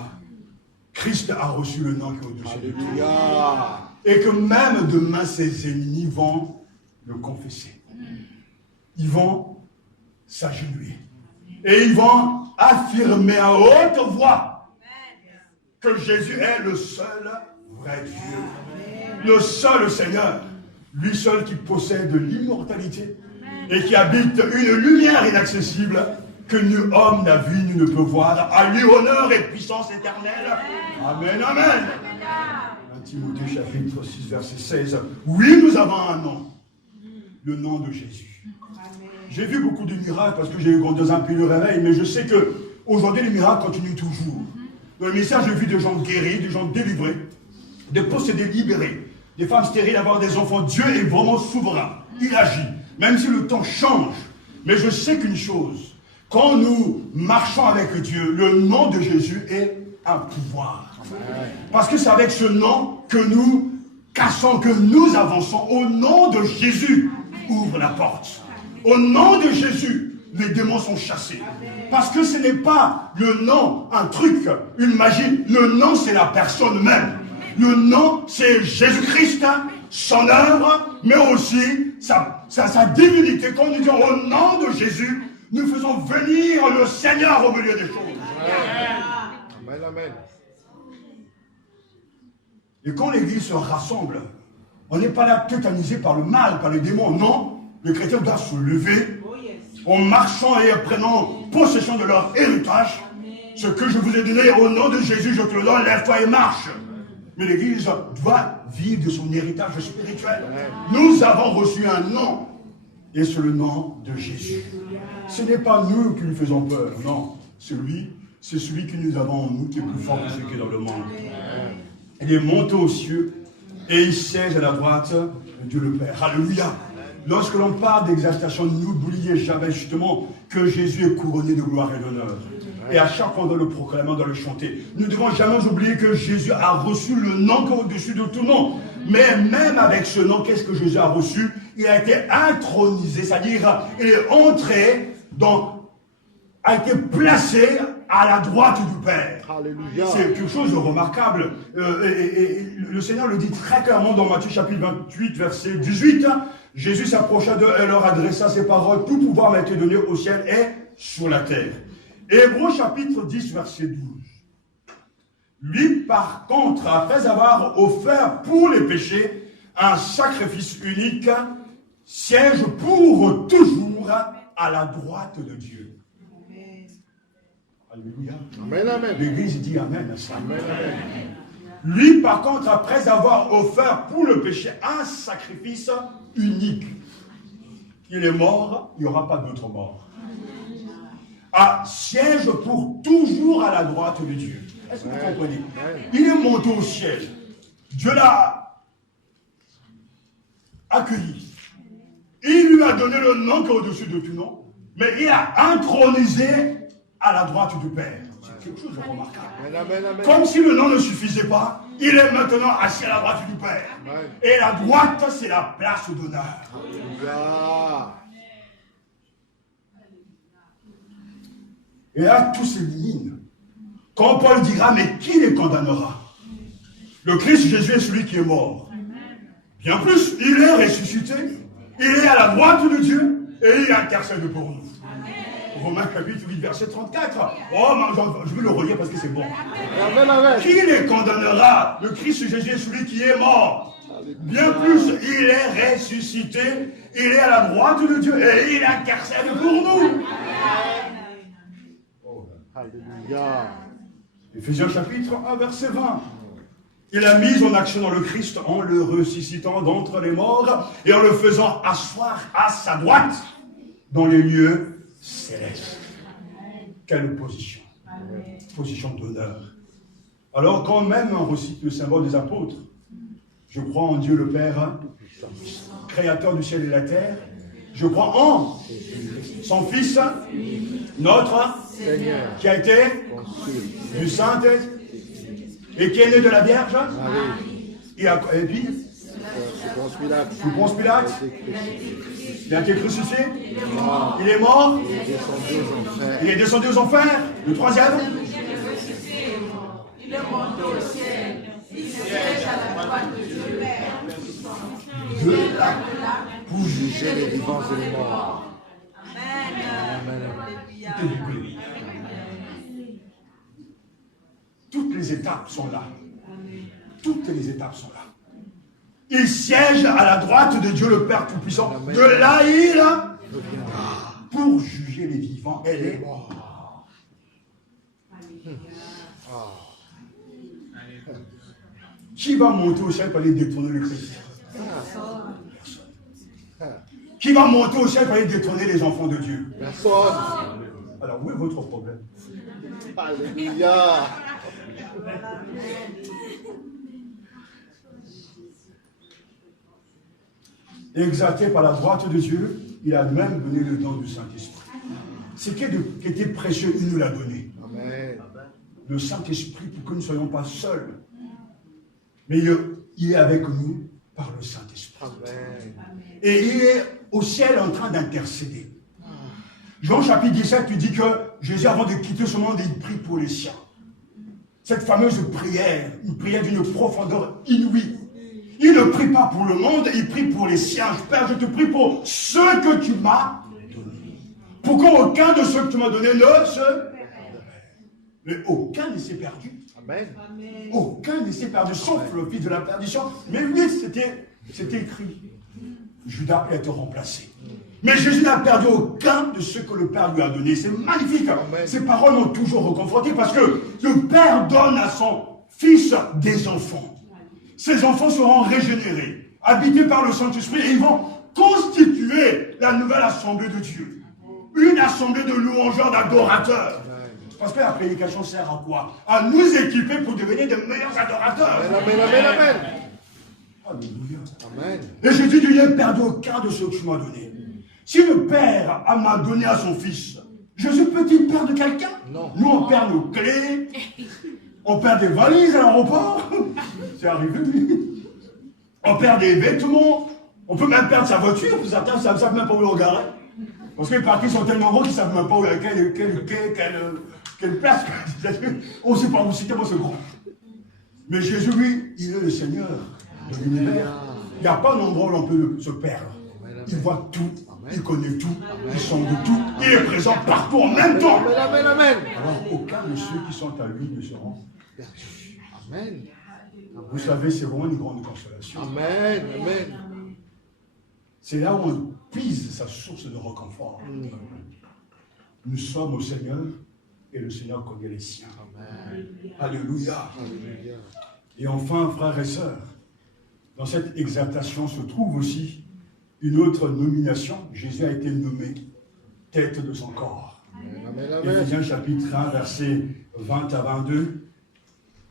Christ a reçu le nom qui est au-dessus de tout. Alléluia. Et que même demain, ses ennemis vont le confesser. Ils vont s'agenouiller. Et ils vont affirmer à haute voix que Jésus est le seul vrai Dieu. Le seul Seigneur. Lui seul qui possède l'immortalité et qui habite une lumière inaccessible que nul homme n'a vu, nul ne peut voir. À lui honneur et puissance éternelle. Amen, amen. 1 Timothée chapitre 6 verset 16. Oui, nous avons un nom. Le nom de Jésus. J'ai vu beaucoup de miracles parce que j'ai eu dans un pays de réveil, mais je sais que aujourd'hui les miracles continuent toujours. Dans le ministère, j'ai vu des gens guéris, des gens délivrés, des possédés libérés, des femmes stériles avoir des enfants. Dieu est vraiment souverain. Il agit, même si le temps change. Mais je sais qu'une chose, quand nous marchons avec Dieu, le nom de Jésus est un pouvoir. Parce que c'est avec ce nom que nous cassons, que nous avançons. Au nom de Jésus, ouvre la porte. Au nom de Jésus, les démons sont chassés. Parce que ce n'est pas le nom, un truc, une magie. Le nom, c'est la personne même. Le nom, c'est Jésus-Christ, son œuvre, mais aussi sa divinité. Quand nous disons au nom de Jésus, nous faisons venir le Seigneur au milieu des choses. Amen, amen. Et quand l'Église se rassemble, on n'est pas là tétanisé par le mal, par les démons. Non, les chrétiens doivent se lever en marchant et en prenant possession de leur héritage. Ce que je vous ai donné au nom de Jésus, je te le donne, lève-toi et marche. Mais l'Église doit vivre de son héritage spirituel. Nous avons reçu un nom, et c'est le nom de Jésus. Ce n'est pas nous qui lui faisons peur, non. C'est celui que nous avons en nous qui est plus fort que celui qui est dans le monde. Il est monté aux cieux et il siège à la droite de Dieu le Père. Alléluia. Lorsque l'on parle d'exaltation, n'oubliez jamais justement que Jésus est couronné de gloire et d'honneur. Et à chaque fois, on doit le proclamer, on doit le chanter. Nous ne devons jamais oublier que Jésus a reçu le nom qui est au-dessus de tout nom. Mais même avec ce nom, qu'est-ce que Jésus a reçu? Il a été intronisé, c'est-à-dire il est entré a été placé à la droite du Père. Alléluia. C'est quelque chose de remarquable. Et le Seigneur le dit très clairement dans Matthieu chapitre 28, verset 18. Jésus s'approcha d'eux et leur adressa ces paroles. Tout pouvoir m'a été donné au ciel et sur la terre. Hébreux chapitre 10, verset 12. Lui, par contre, après avoir offert pour les péchés un sacrifice unique, siège pour toujours à la droite de Dieu. Alléluia. Amen, amen. L'Église dit Amen à ça. Amen, amen. Lui, par contre, après avoir offert pour le péché un sacrifice unique, il est mort, il n'y aura pas d'autre mort. Siège pour toujours à la droite de Dieu. Est-ce que vous comprenez? Il est monté au ciel. Dieu l'a accueilli. Il lui a donné le nom qui est au-dessus de tout nom, mais il a intronisé à la droite du Père. C'est quelque chose de remarquable. Amen, amen, amen. Comme si le nom ne suffisait pas, il est maintenant assis à la droite du Père. Amen. Et la droite, c'est la place d'honneur. Alléluia. Et là, tout s'élimine. Quand Paul dira, mais qui les condamnera? Le Christ Jésus est celui qui est mort. Bien plus, il est ressuscité. Il est à la droite de Dieu et il intercède pour nous. Romains chapitre 8, verset 34. Oh, je vais le relire parce que c'est bon. Amen, amen. Qui les condamnera? Le Christ Jésus est celui qui est mort. Bien plus, il est ressuscité. Il est à la droite de Dieu et il intercède pour nous. Alléluia. Éphésiens chapitre 1, verset 20. Il a mis en action dans le Christ en le ressuscitant d'entre les morts et en le faisant asseoir à sa droite dans les lieux célestes. Quelle position. Position d'honneur. Alors quand même on recite le symbole des apôtres, je crois en Dieu le Père, créateur du ciel et de la terre. Je crois en son Fils, notre Seigneur, qui a été du Saint-Esprit et qui est né de la Vierge. Et puis, sous Ponce Pilate, il a été crucifié, il est mort, il est descendu aux enfers. Le troisième, Il est monté au ciel. Il siège à la droite de Dieu le Père. de la pour juger les vivants et les morts. Toutes les étapes sont là. Toutes les étapes sont là. Il siège à la droite de Dieu le Père Tout-Puissant. De là, il pour juger les vivants et les morts. Qui va monter au ciel pour aller détourner le Christ? Qui va monter au ciel pour aller détourner les enfants de Dieu? Personne. Alors, où est votre problème? Alléluia. Exalté par la droite de Dieu, il a même donné le don du Saint-Esprit. Ce qui était précieux, il nous l'a donné. Amen. Le Saint-Esprit pour que nous ne soyons pas seuls. Mais il est avec nous par le Saint-Esprit. Amen. Et il est au ciel en train d'intercéder. Jean chapitre 17, il dit que Jésus, avant de quitter ce monde, il prie pour les siens. Cette fameuse prière, une prière d'une profondeur inouïe. Il ne prie pas pour le monde, il prie pour les siens. Père, je te prie pour ceux que tu m'as donnés. Pour qu'aucun de ceux que tu m'as donnés ne se... Mais aucun ne s'est perdu. Amen. Aucun ne s'est perdu, sauf le fils de la perdition. Mais oui, c'était écrit. Judas a été remplacé. Mais Jésus n'a perdu aucun de ceux que le Père lui a donné. C'est magnifique. Amen. Ces paroles m'ont toujours reconforté parce que le Père donne à son Fils des enfants. Ces enfants seront régénérés, habités par le Saint-Esprit et ils vont constituer la nouvelle assemblée de Dieu. Une assemblée de louangeurs, d'adorateurs. Parce que la prédication sert à quoi? À nous équiper pour devenir de meilleurs adorateurs. Amen, amen, amen. Alléluia. Amen. Et je dis, Dieu n'a perdu aucun de ceux que tu m'as donné. Si le Père m'a donné à son Fils, Jésus peut-il perdre quelqu'un? Non. Nous, on perd nos clés, on perd des valises à l'aéroport. C'est arrivé, oui. On perd des vêtements, on peut même perdre sa voiture, puis certains ne savent même pas où le garer. Parce que les partis sont tellement gros qu'ils ne savent même pas où, quelle place. On ne sait pas où c'est tellement c'est grand. Mais Jésus, lui, il est le Seigneur de l'univers. Il n'y a pas d'endroit où l'on peut se perdre. Il voit tout, il connaît tout, il sent de tout, il est présent partout en même temps. Amen, amen, amen. Alors, aucun de ceux qui sont à lui ne seront perdus. Amen. Vous savez, c'est vraiment une grande consolation. Amen, amen. C'est là où on puise sa source de réconfort. Nous sommes au Seigneur et le Seigneur connaît les siens. Amen. Alléluia. Alléluia. Et enfin, frères et sœurs, dans cette exaltation se trouve aussi une autre nomination. Jésus a été nommé tête de son corps. Amen, amen. Éphésiens chapitre 1, versets 20 à 22.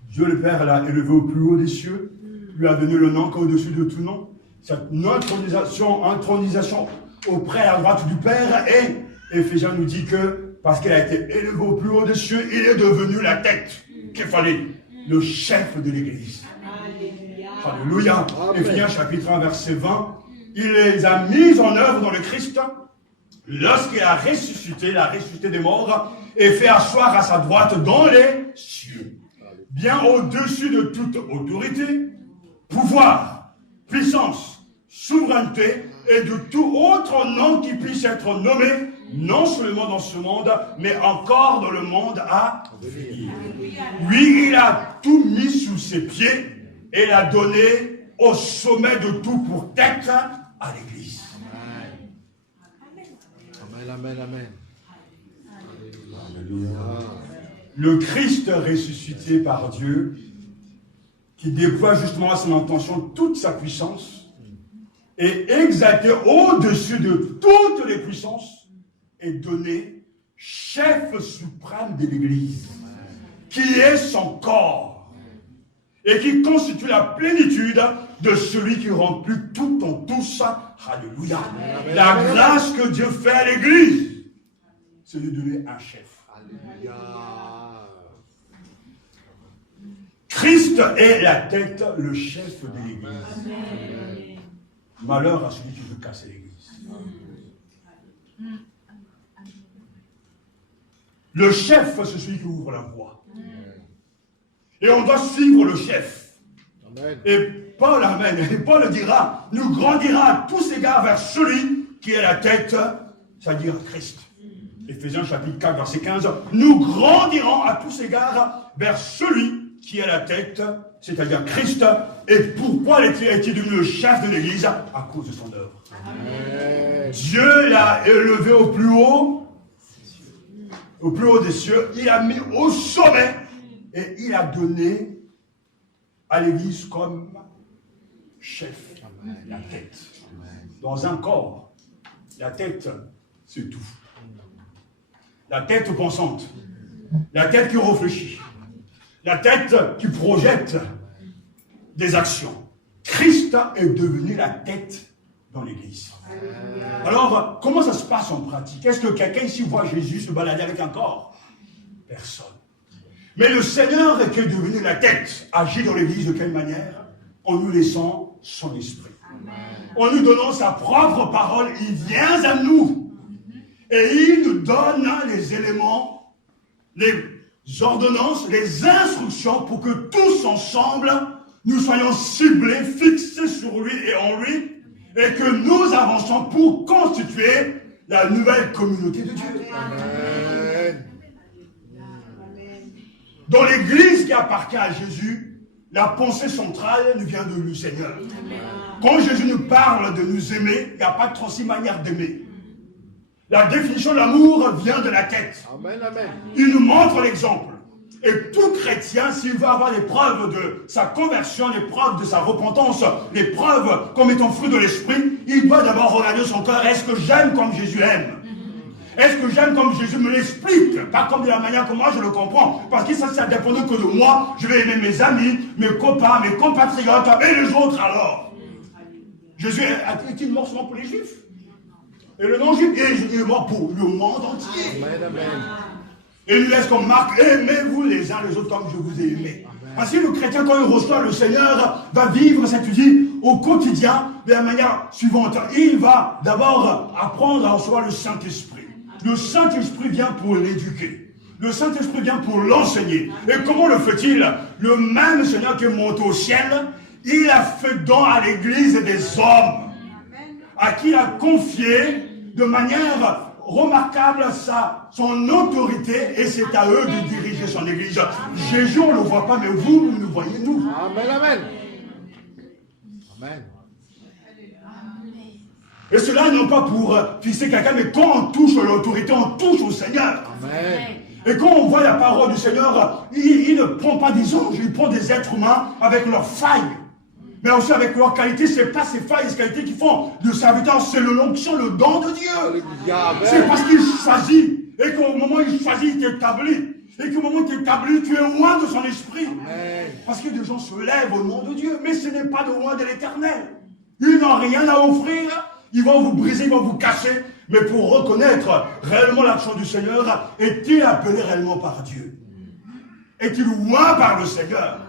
Dieu le Père l'a élevé au plus haut des cieux, lui a donné le nom qu'au-dessus de tout nom. Cette intronisation auprès à la droite du Père, et Éphésiens nous dit que parce qu'il a été élevé au plus haut des cieux, il est devenu la tête qu'il fallait, le chef de l'Église. Alléluia. Amen. Éphésiens chapitre 1, verset 20. Il les a mis en œuvre dans le Christ lorsqu'il a ressuscité des morts et fait asseoir à sa droite dans les cieux, bien au-dessus de toute autorité, pouvoir, puissance, souveraineté et de tout autre nom qui puisse être nommé, non seulement dans ce monde, mais encore dans le monde à venir. Oui, il a tout mis sous ses pieds et l'a donné au sommet de tout pour tête à l'Église. Amen, amen, amen. Le Christ ressuscité par Dieu, qui déploie justement à son intention toute sa puissance, est exalté au-dessus de toutes les puissances et donné chef suprême de l'Église, qui est son corps et qui constitue la plénitude de celui qui remplit tout en tous. Alléluia. La grâce que Dieu fait à l'Église, c'est de donner un chef. Alléluia. Christ est la tête, le chef de l'Église. Malheur à celui qui veut casser l'Église. Le chef, c'est celui qui ouvre la voie. Et on doit suivre le chef. Amen. Et Paul, amen, et Paul dira, nous grandira à tous égards vers celui qui est la tête, c'est-à-dire Christ. Éphésiens chapitre 4, verset 15, nous grandirons à tous égards vers celui qui est la tête, c'est-à-dire Christ. Et pourquoi est-il devenu le chef de l'Église? À cause de son œuvre. Amen. Dieu l'a élevé au plus haut des cieux, il a mis au sommet et il a donné à l'Église comme chef, la tête. Dans un corps, la tête, c'est tout. La tête pensante, la tête qui réfléchit, la tête qui projette des actions. Christ est devenu la tête dans l'Église. Alors, comment ça se passe en pratique? Est-ce que quelqu'un ici voit Jésus se balader avec un corps? Personne. Mais le Seigneur qui est devenu la tête agit dans l'Église de quelle manière? En nous laissant son esprit. En nous donnant sa propre parole, il vient à nous. Et il nous donne les éléments, les ordonnances, les instructions pour que tous ensemble, nous soyons ciblés, fixés sur lui et en lui, et que nous avançons pour constituer la nouvelle communauté de Dieu. Amen. Dans l'Église qui appartient à Jésus, la pensée centrale nous vient de lui, Seigneur. Quand Jésus nous parle de nous aimer, il n'y a pas 36 manières d'aimer. La définition de l'amour vient de la tête. Amen, amen. Il nous montre l'exemple. Et tout chrétien, s'il veut avoir les preuves de sa conversion, les preuves de sa repentance, les preuves comme étant fruit de l'esprit, il doit d'abord regarder son cœur. Est-ce que j'aime comme Jésus aime? Est-ce que j'aime comme Jésus me l'explique? Pas comme de la manière que moi je le comprends. Parce que ça dépend que de moi. Je vais aimer mes amis, mes copains, mes compatriotes et les autres alors. Jésus est-il mort seulement pour les Juifs? Et le non-juif, il est mort pour le monde entier. Amen, amen. Et il nous laisse comme marque, aimez-vous les uns les autres comme je vous ai aimé. Parce que le chrétien, quand il reçoit le Seigneur, va vivre cette vie au quotidien de la manière suivante. Il va d'abord apprendre à recevoir le Saint-Esprit. Le Saint-Esprit vient pour l'éduquer. Le Saint-Esprit vient pour l'enseigner. Et comment le fait-il? Le même Seigneur qui est monté au ciel, il a fait don à l'Église des hommes, à qui il a confié de manière remarquable son autorité, et c'est à eux de diriger son Église. Jésus, on ne le voit pas, mais vous nous voyez, nous. Amen, amen. Amen. Et cela non pas pour fixer quelqu'un, mais quand on touche l'autorité, on touche au Seigneur. Amen. Et quand on voit la parole du Seigneur, il ne prend pas des anges, il prend des êtres humains avec leurs failles, mais aussi avec leurs qualités. Ce n'est pas ces failles et ces qualités qui font de serviteur, c'est l'onction, le don de Dieu. Alléluia. C'est parce qu'il choisit, et qu'au moment où il choisit, il t'établit. Et qu'au moment où il t'établit, tu es loin de son esprit. Amen. Parce que des gens se lèvent au nom de Dieu, mais ce n'est pas de loin de l'éternel. Ils n'ont rien à offrir, ils vont vous briser, ils vont vous cacher. Mais pour reconnaître réellement l'action du Seigneur, est-il appelé réellement par Dieu? Est-il loin par le Seigneur?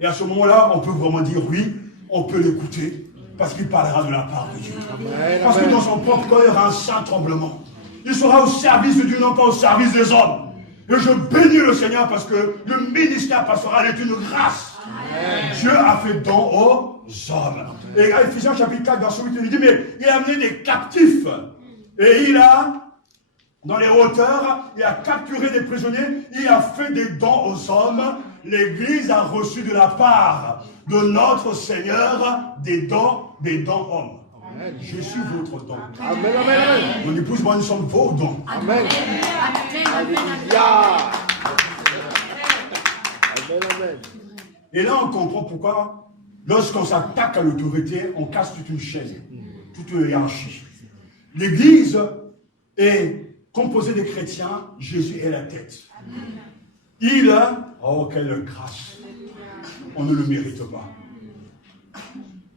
Et à ce moment-là, on peut vraiment dire oui, on peut l'écouter, Parce qu'il parlera de la part de Dieu. Amen. Parce que dans son propre corps, il y aura un saint tremblement. Il sera au service de Dieu, non pas au service des hommes. Et je bénis le Seigneur parce que le ministère pastoral est une grâce. Amen. Dieu a fait don aux hommes. Et à Ephésiens chapitre 4, verset 8, il dit, mais il a amené des captifs. Et il a, dans les hauteurs, il a capturé des prisonniers, il a fait des dons aux hommes. L'Église a reçu de la part de notre Seigneur des dons hommes. Amen. Je suis votre don. Amen, amen, amen. Mon épouse, moi, nous sommes vos dons. Amen. Alléluia. Amen, amen. Et là, on comprend pourquoi, lorsqu'on s'attaque à l'autorité, on casse toute une chaîne, toute une hiérarchie. L'Église est composée de chrétiens, Jésus est la tête. Il a, oh quelle grâce, on ne le mérite pas.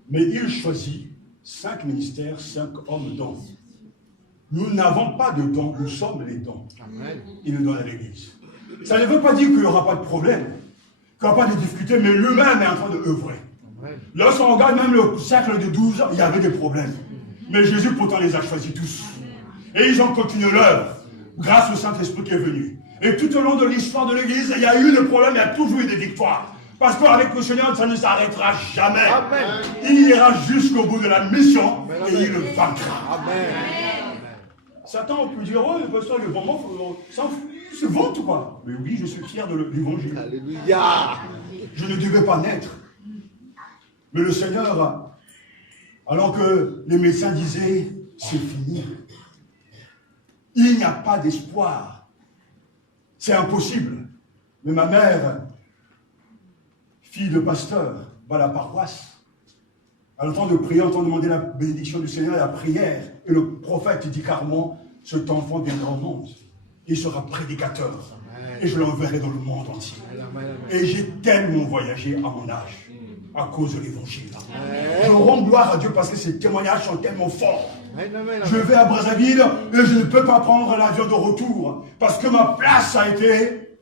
Mais il choisit 5 ministères, 5 hommes dons. Nous n'avons pas de dons, nous sommes les dons. Amen. Il nous donne à l'Église. Ça ne veut pas dire qu'il n'y aura pas de problème, qu'il n'y aura pas de difficultés, mais lui-même est en train de œuvrer. Lorsqu'on regarde même le cercle de 12, il y avait des problèmes. Mais Jésus pourtant les a choisis tous. Et ils ont continué l'œuvre, grâce au Saint-Esprit qui est venu. Et tout au long de l'histoire de l'Église, il y a eu des problèmes, il y a toujours eu des victoires. Parce qu'avec le Seigneur, ça ne s'arrêtera jamais. Amen. Il ira jusqu'au bout de la mission. Amen. Et il le vaincra. Amen. Satan peut dire, oh, le pasteur, le moment, il se vante ou quoi? Mais oui, je suis fier de l'évangile. Alléluia. Je ne devais pas naître. Mais le Seigneur, alors que les médecins disaient, c'est fini. Il n'y a pas d'espoir. C'est impossible. Mais ma mère, fille de pasteur, va à la paroisse. À le temps de prier, on entend demander la bénédiction du Seigneur et la prière. Et le prophète dit carrément, cet enfant viendra au monde. Il sera prédicateur. Amen. Et je l'enverrai dans le monde entier. Amen. Et j'ai tellement voyagé à mon âge à cause de l'évangile. Je rends gloire à Dieu parce que ces témoignages sont tellement forts. Amen. Je vais à Brazzaville et je ne peux pas prendre l'avion de retour parce que ma place a été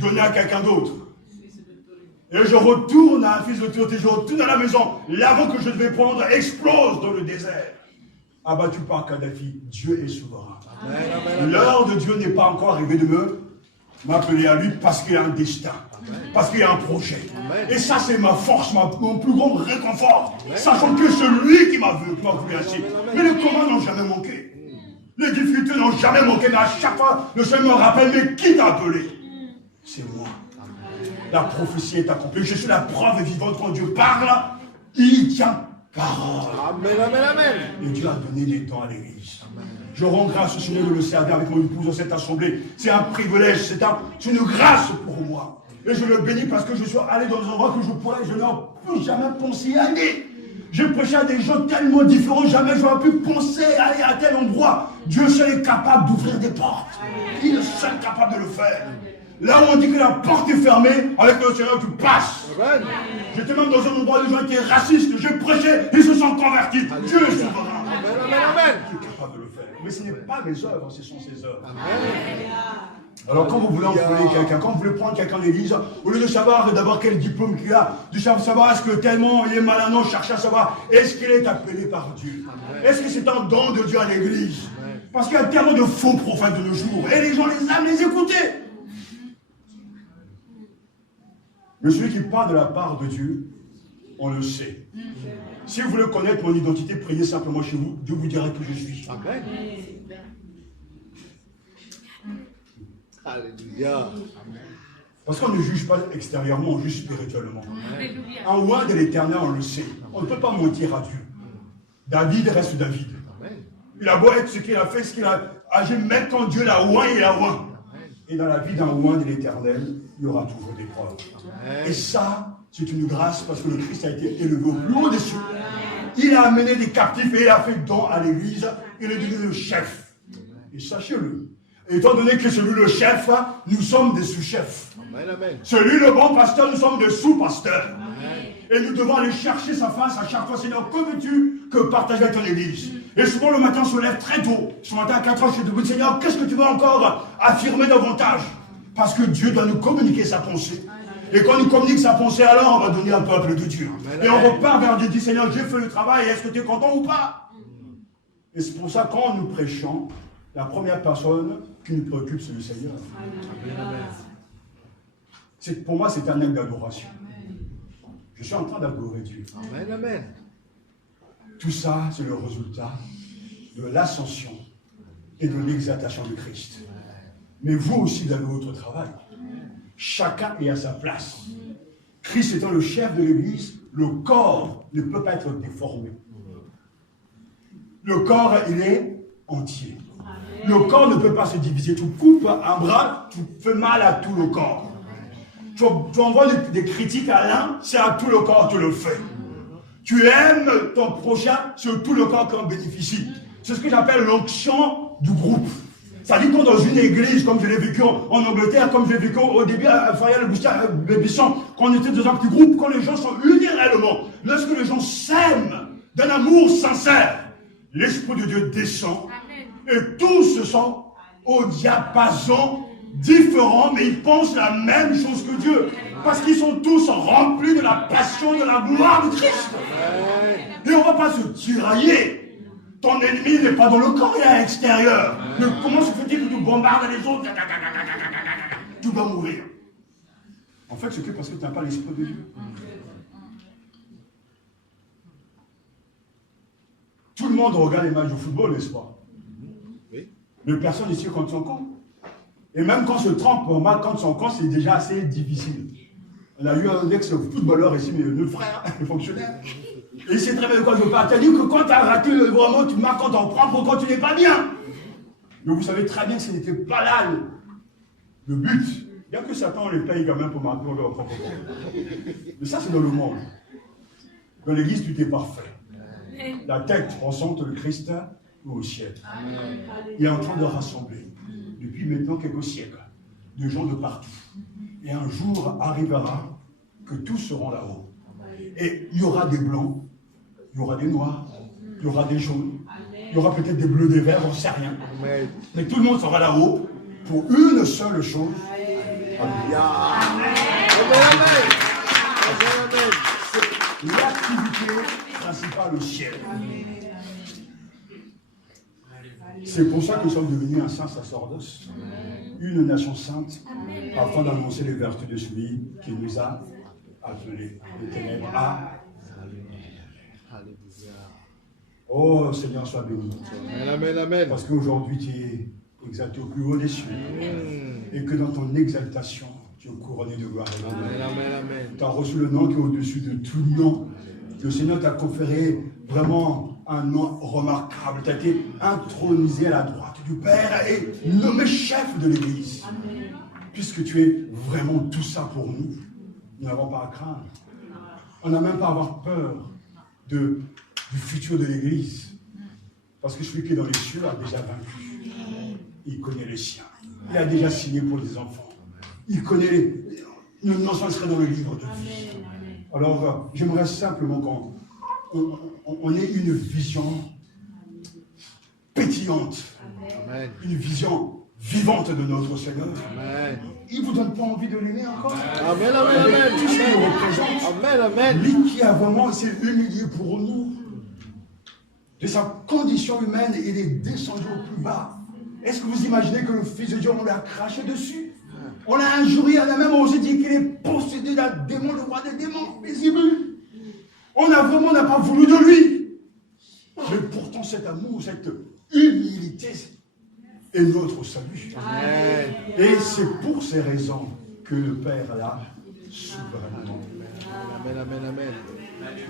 donnée à quelqu'un d'autre. Et je retourne à un fils d'autorité, je retourne à la maison. L'avion que je devais prendre explose dans le désert. Abattu par Kadhafi, Dieu est souverain. L'heure de Dieu n'est pas encore arrivée de m'appeler à lui parce qu'il y a un destin, parce qu'il y a un projet. Et ça, c'est ma force, mon plus grand réconfort. Sachant que celui qui m'a voulu ainsi. Mais les combats n'ont jamais manqué. Les difficultés n'ont jamais manqué. Mais à chaque fois, le Seigneur me rappelle, mais qui t'a appelé? C'est moi. La prophétie est accomplie. Je suis la preuve vivante quand Dieu parle, il tient parole. Amen, amen, amen. Et Dieu a donné des temps à l'Église. Je rends grâce au Seigneur de le servir avec mon épouse dans cette assemblée. C'est un privilège, c'est une grâce pour moi. Et je le bénis parce que je suis allé dans un endroit que je n'aurais plus jamais pensé y aller. J'ai prêché à des gens tellement différents, jamais j'aurais pu penser à aller à tel endroit. Dieu seul est capable d'ouvrir des portes. Il est seul capable de le faire. Là où on dit que la porte est fermée, avec le Seigneur tu passes. J'étais même dans un endroit où les gens étaient racistes. J'ai prêché, ils se sont convertis. Dieu est souverain. Amen. Il est capable de le faire. Mais ce n'est pas mes œuvres, ce sont ses œuvres. Amen. Alors quand vous voulez employer quelqu'un, quand vous voulez prendre quelqu'un de l'église, au lieu de savoir d'abord quel diplôme qu'il a, de savoir est-ce que tellement il est malin, chercher à savoir est-ce qu'il est appelé par Dieu. Est-ce que c'est un don de Dieu à l'église? Parce qu'il y a tellement de faux prophètes de nos jours. Et les gens les aiment les écouter. Mais celui qui parle de la part de Dieu, on le sait. Si vous voulez connaître mon identité, priez simplement chez vous. Dieu vous dira que je suis. Amen. Alléluia. Parce qu'on ne juge pas extérieurement, on juge spirituellement. En loin de l'éternel, on le sait. On ne peut pas mentir à Dieu. David reste David. Il a beau être ce qu'il a fait, ce qu'il a agi, même quand Dieu l'a oint, il a oint. Et dans la vie d'un loin de l'éternel, il y aura toujours des preuves. Et ça, c'est une grâce parce que le Christ a été élevé au plus haut des cieux. Il a amené des captifs et il a fait don à l'église. Il est devenu le chef. Et sachez-le. Étant donné que celui le chef, nous sommes des sous-chefs. Celui le bon pasteur, nous sommes des sous-pasteurs. Et nous devons aller chercher sa face à chaque fois. Seigneur, que veux-tu que partage avec ton église? Et souvent le matin, on se lève très tôt. Ce matin à 4 heures, je suis debout. Seigneur, qu'est-ce que tu veux encore affirmer davantage? Parce que Dieu doit nous communiquer sa pensée. Et quand il communique sa pensée, alors on va devenir un peuple de Dieu. Amen. Et on repart vers Dieu, dit Seigneur, j'ai fait le travail, est-ce que tu es content ou pas? Et c'est pour ça, quand nous prêchons, la première personne qui nous préoccupe, c'est le Seigneur. Pour moi, c'est un acte d'adoration. Je suis en train d'adorer Dieu. Amen, amen. Tout ça, c'est le résultat de l'ascension et de l'exaltation de Christ. Mais vous aussi, vous avez votre travail. Chacun est à sa place. Christ étant le chef de l'Église, le corps ne peut pas être déformé. Le corps, il est entier. Le corps ne peut pas se diviser. Tu coupes un bras, tu fais mal à tout le corps. Tu envoies des critiques à l'un, c'est à tout le corps que tu le fais. Tu aimes ton prochain, c'est tout le corps qui en bénéficie. C'est ce que j'appelle l'onction du groupe. Ça dit qu'on dans une église, comme je l'ai vécu en Angleterre, comme je l'ai vécu au début à Fayal-Bébisson, quand on était dans un petit groupe, quand les gens sont unis réellement, lorsque les gens s'aiment d'un amour sincère, l'Esprit de Dieu descend et tous se sont au diapason différent, mais ils pensent la même chose que Dieu. Parce qu'ils sont tous remplis de la passion, de la gloire de Christ. Et on ne va pas se tirailler. Ton ennemi n'est pas dans le corps, il est à l'extérieur. Mais comment se fait-il que tu bombardes les autres? Tu dois mourir. En fait, c'est que parce que tu n'as pas l'Esprit de Dieu. Tout le monde regarde les matchs de football, n'est-ce pas? Oui. Mais personne ici contre son camp. Et même quand on se trompe en match contre son camp, c'est déjà assez difficile. On a eu un ex-footballeur ici, mais le frère, le fonctionnaire. Et il sait très bien de quoi je parle. Tu as dit que quand tu as raté, vraiment, tu marques quand on prend pour quand tu n'es pas bien. Mais vous savez très bien que ce n'était pas là le but. Bien que Satan les paye quand même pour marquer leur propre corps. Mais ça, c'est dans le monde. Dans l'église, tout est parfait. La tête ressemble le Christ au ciel. Il est en train de rassembler, depuis maintenant quelques siècles, de gens de partout. Et un jour arrivera que tous seront là-haut. Et il y aura des blancs, il y aura des noirs, il y aura des jaunes, il y aura peut-être des bleus, des verts, on ne sait rien. Mais tout le monde sera là-haut pour une seule chose. Alléluia. Amen, amen. L'activité principale au ciel. C'est pour ça que nous sommes devenus un saint sacerdoce, une nation sainte, afin d'annoncer les vertus de celui qui nous a appelés des ténèbres à. Oh Seigneur, sois béni. Amen, amen, amen. Parce qu'aujourd'hui tu es exalté au plus haut des cieux. Et que dans ton exaltation, tu es couronné de gloire. Amen, amen, amen. Tu as reçu le nom qui est au-dessus de tout nom. Le Seigneur t'a conféré vraiment un nom remarquable. Tu as été intronisé à la droite du Père et nommé chef de l'Église. Puisque tu es vraiment tout ça pour nous, nous n'avons pas à craindre. On n'a même pas à avoir peur du futur de l'Église. Parce que celui qui est dans les cieux a déjà vaincu. Il connaît les siens. Il a déjà signé pour les enfants. Il connaît nos noms seraient dans le livre de vie. Alors, j'aimerais simplement qu'on ait une vision pétillante, Amen. une vision vivante de notre Seigneur. Amen. Il ne vous donne pas envie de l'aimer encore? Amen, amen, amen. Tout ce qu'il représente. Amen, amen. Lui qui a vraiment s'est humilié pour nous. De sa condition humaine, il est descendu au plus bas. Est-ce que vous imaginez que le Fils de Dieu, on lui a craché dessus? On l'a injurié, on a même osé dire qu'il est possédé d'un démon, le roi des démons, paisible. On n'a pas voulu de lui. Mais pourtant, cet amour, cette humilité est notre salut. Amen. Et c'est pour ces raisons que le Père l'a souverainement. Amen, amen, amen.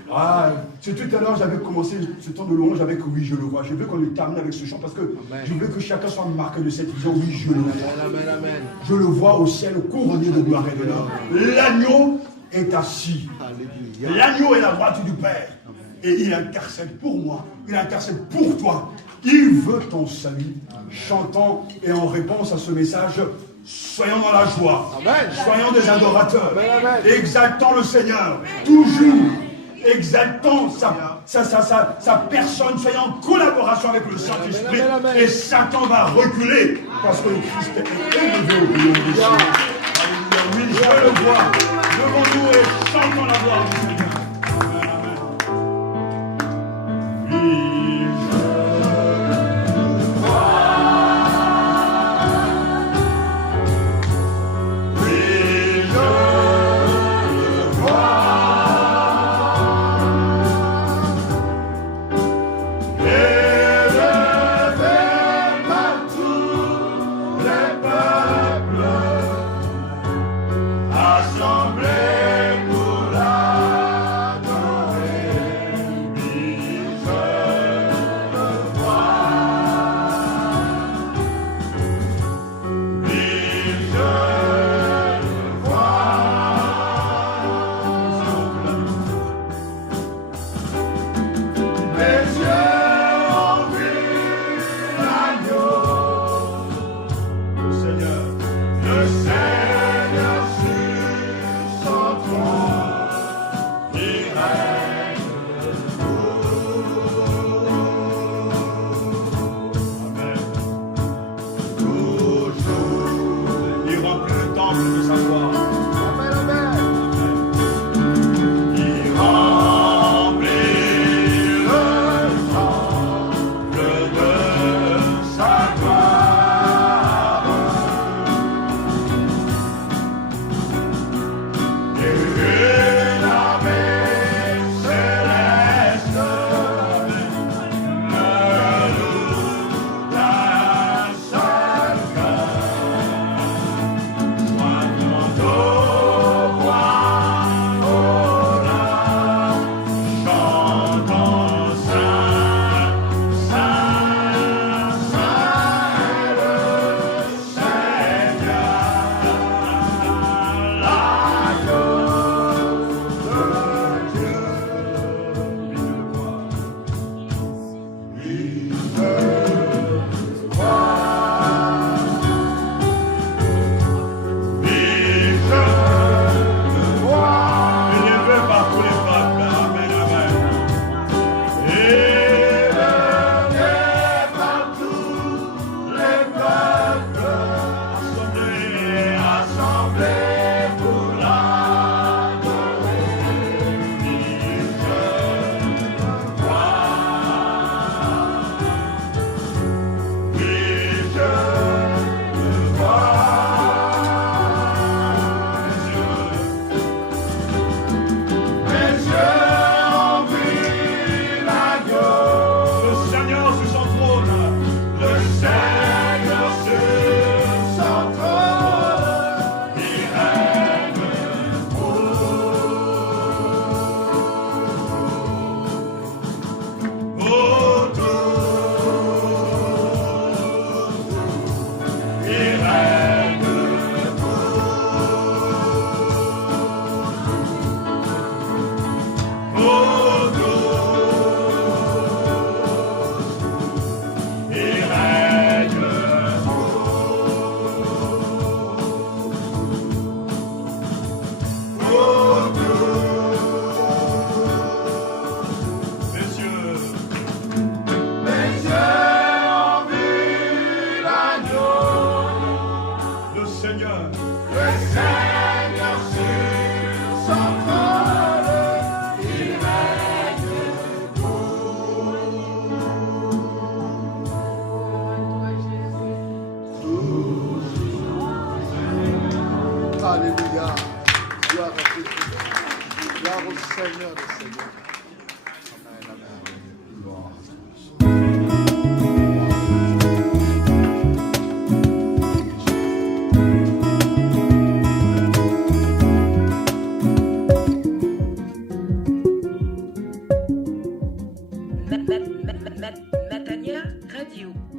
Ah, c'est tout à l'heure, j'avais commencé ce temps de louange avec oui, je le vois. Je veux qu'on le termine avec ce chant parce que je veux que chacun soit marqué de cette vision. Oui, je le vois. Amen, amen, amen. Je le vois au ciel, couronné de gloire et de l'or. L'agneau est assis. Alléluia. L'agneau est la droite du Père. Et il intercède pour moi. Il intercède pour toi. Il veut ton salut. Chantant et en réponse à ce message, soyons dans la joie. Amen. Soyons des adorateurs. Amen, amen. Exaltons le Seigneur. Toujours. Exaltons sa personne. Soyons en collaboration avec le Saint-Esprit. Amen, amen. Et Satan va reculer. Parce que le Christ est élevé au milieu des cieux. Alléluia. Oui, je le vois. Levons-nous et chantons la gloire du Seigneur. Amen, amen. Oui, Alléluia. Gloire à Dieu. Gloire au Seigneur des Seigneurs. Amen, amen. Gloire. Matania Radio.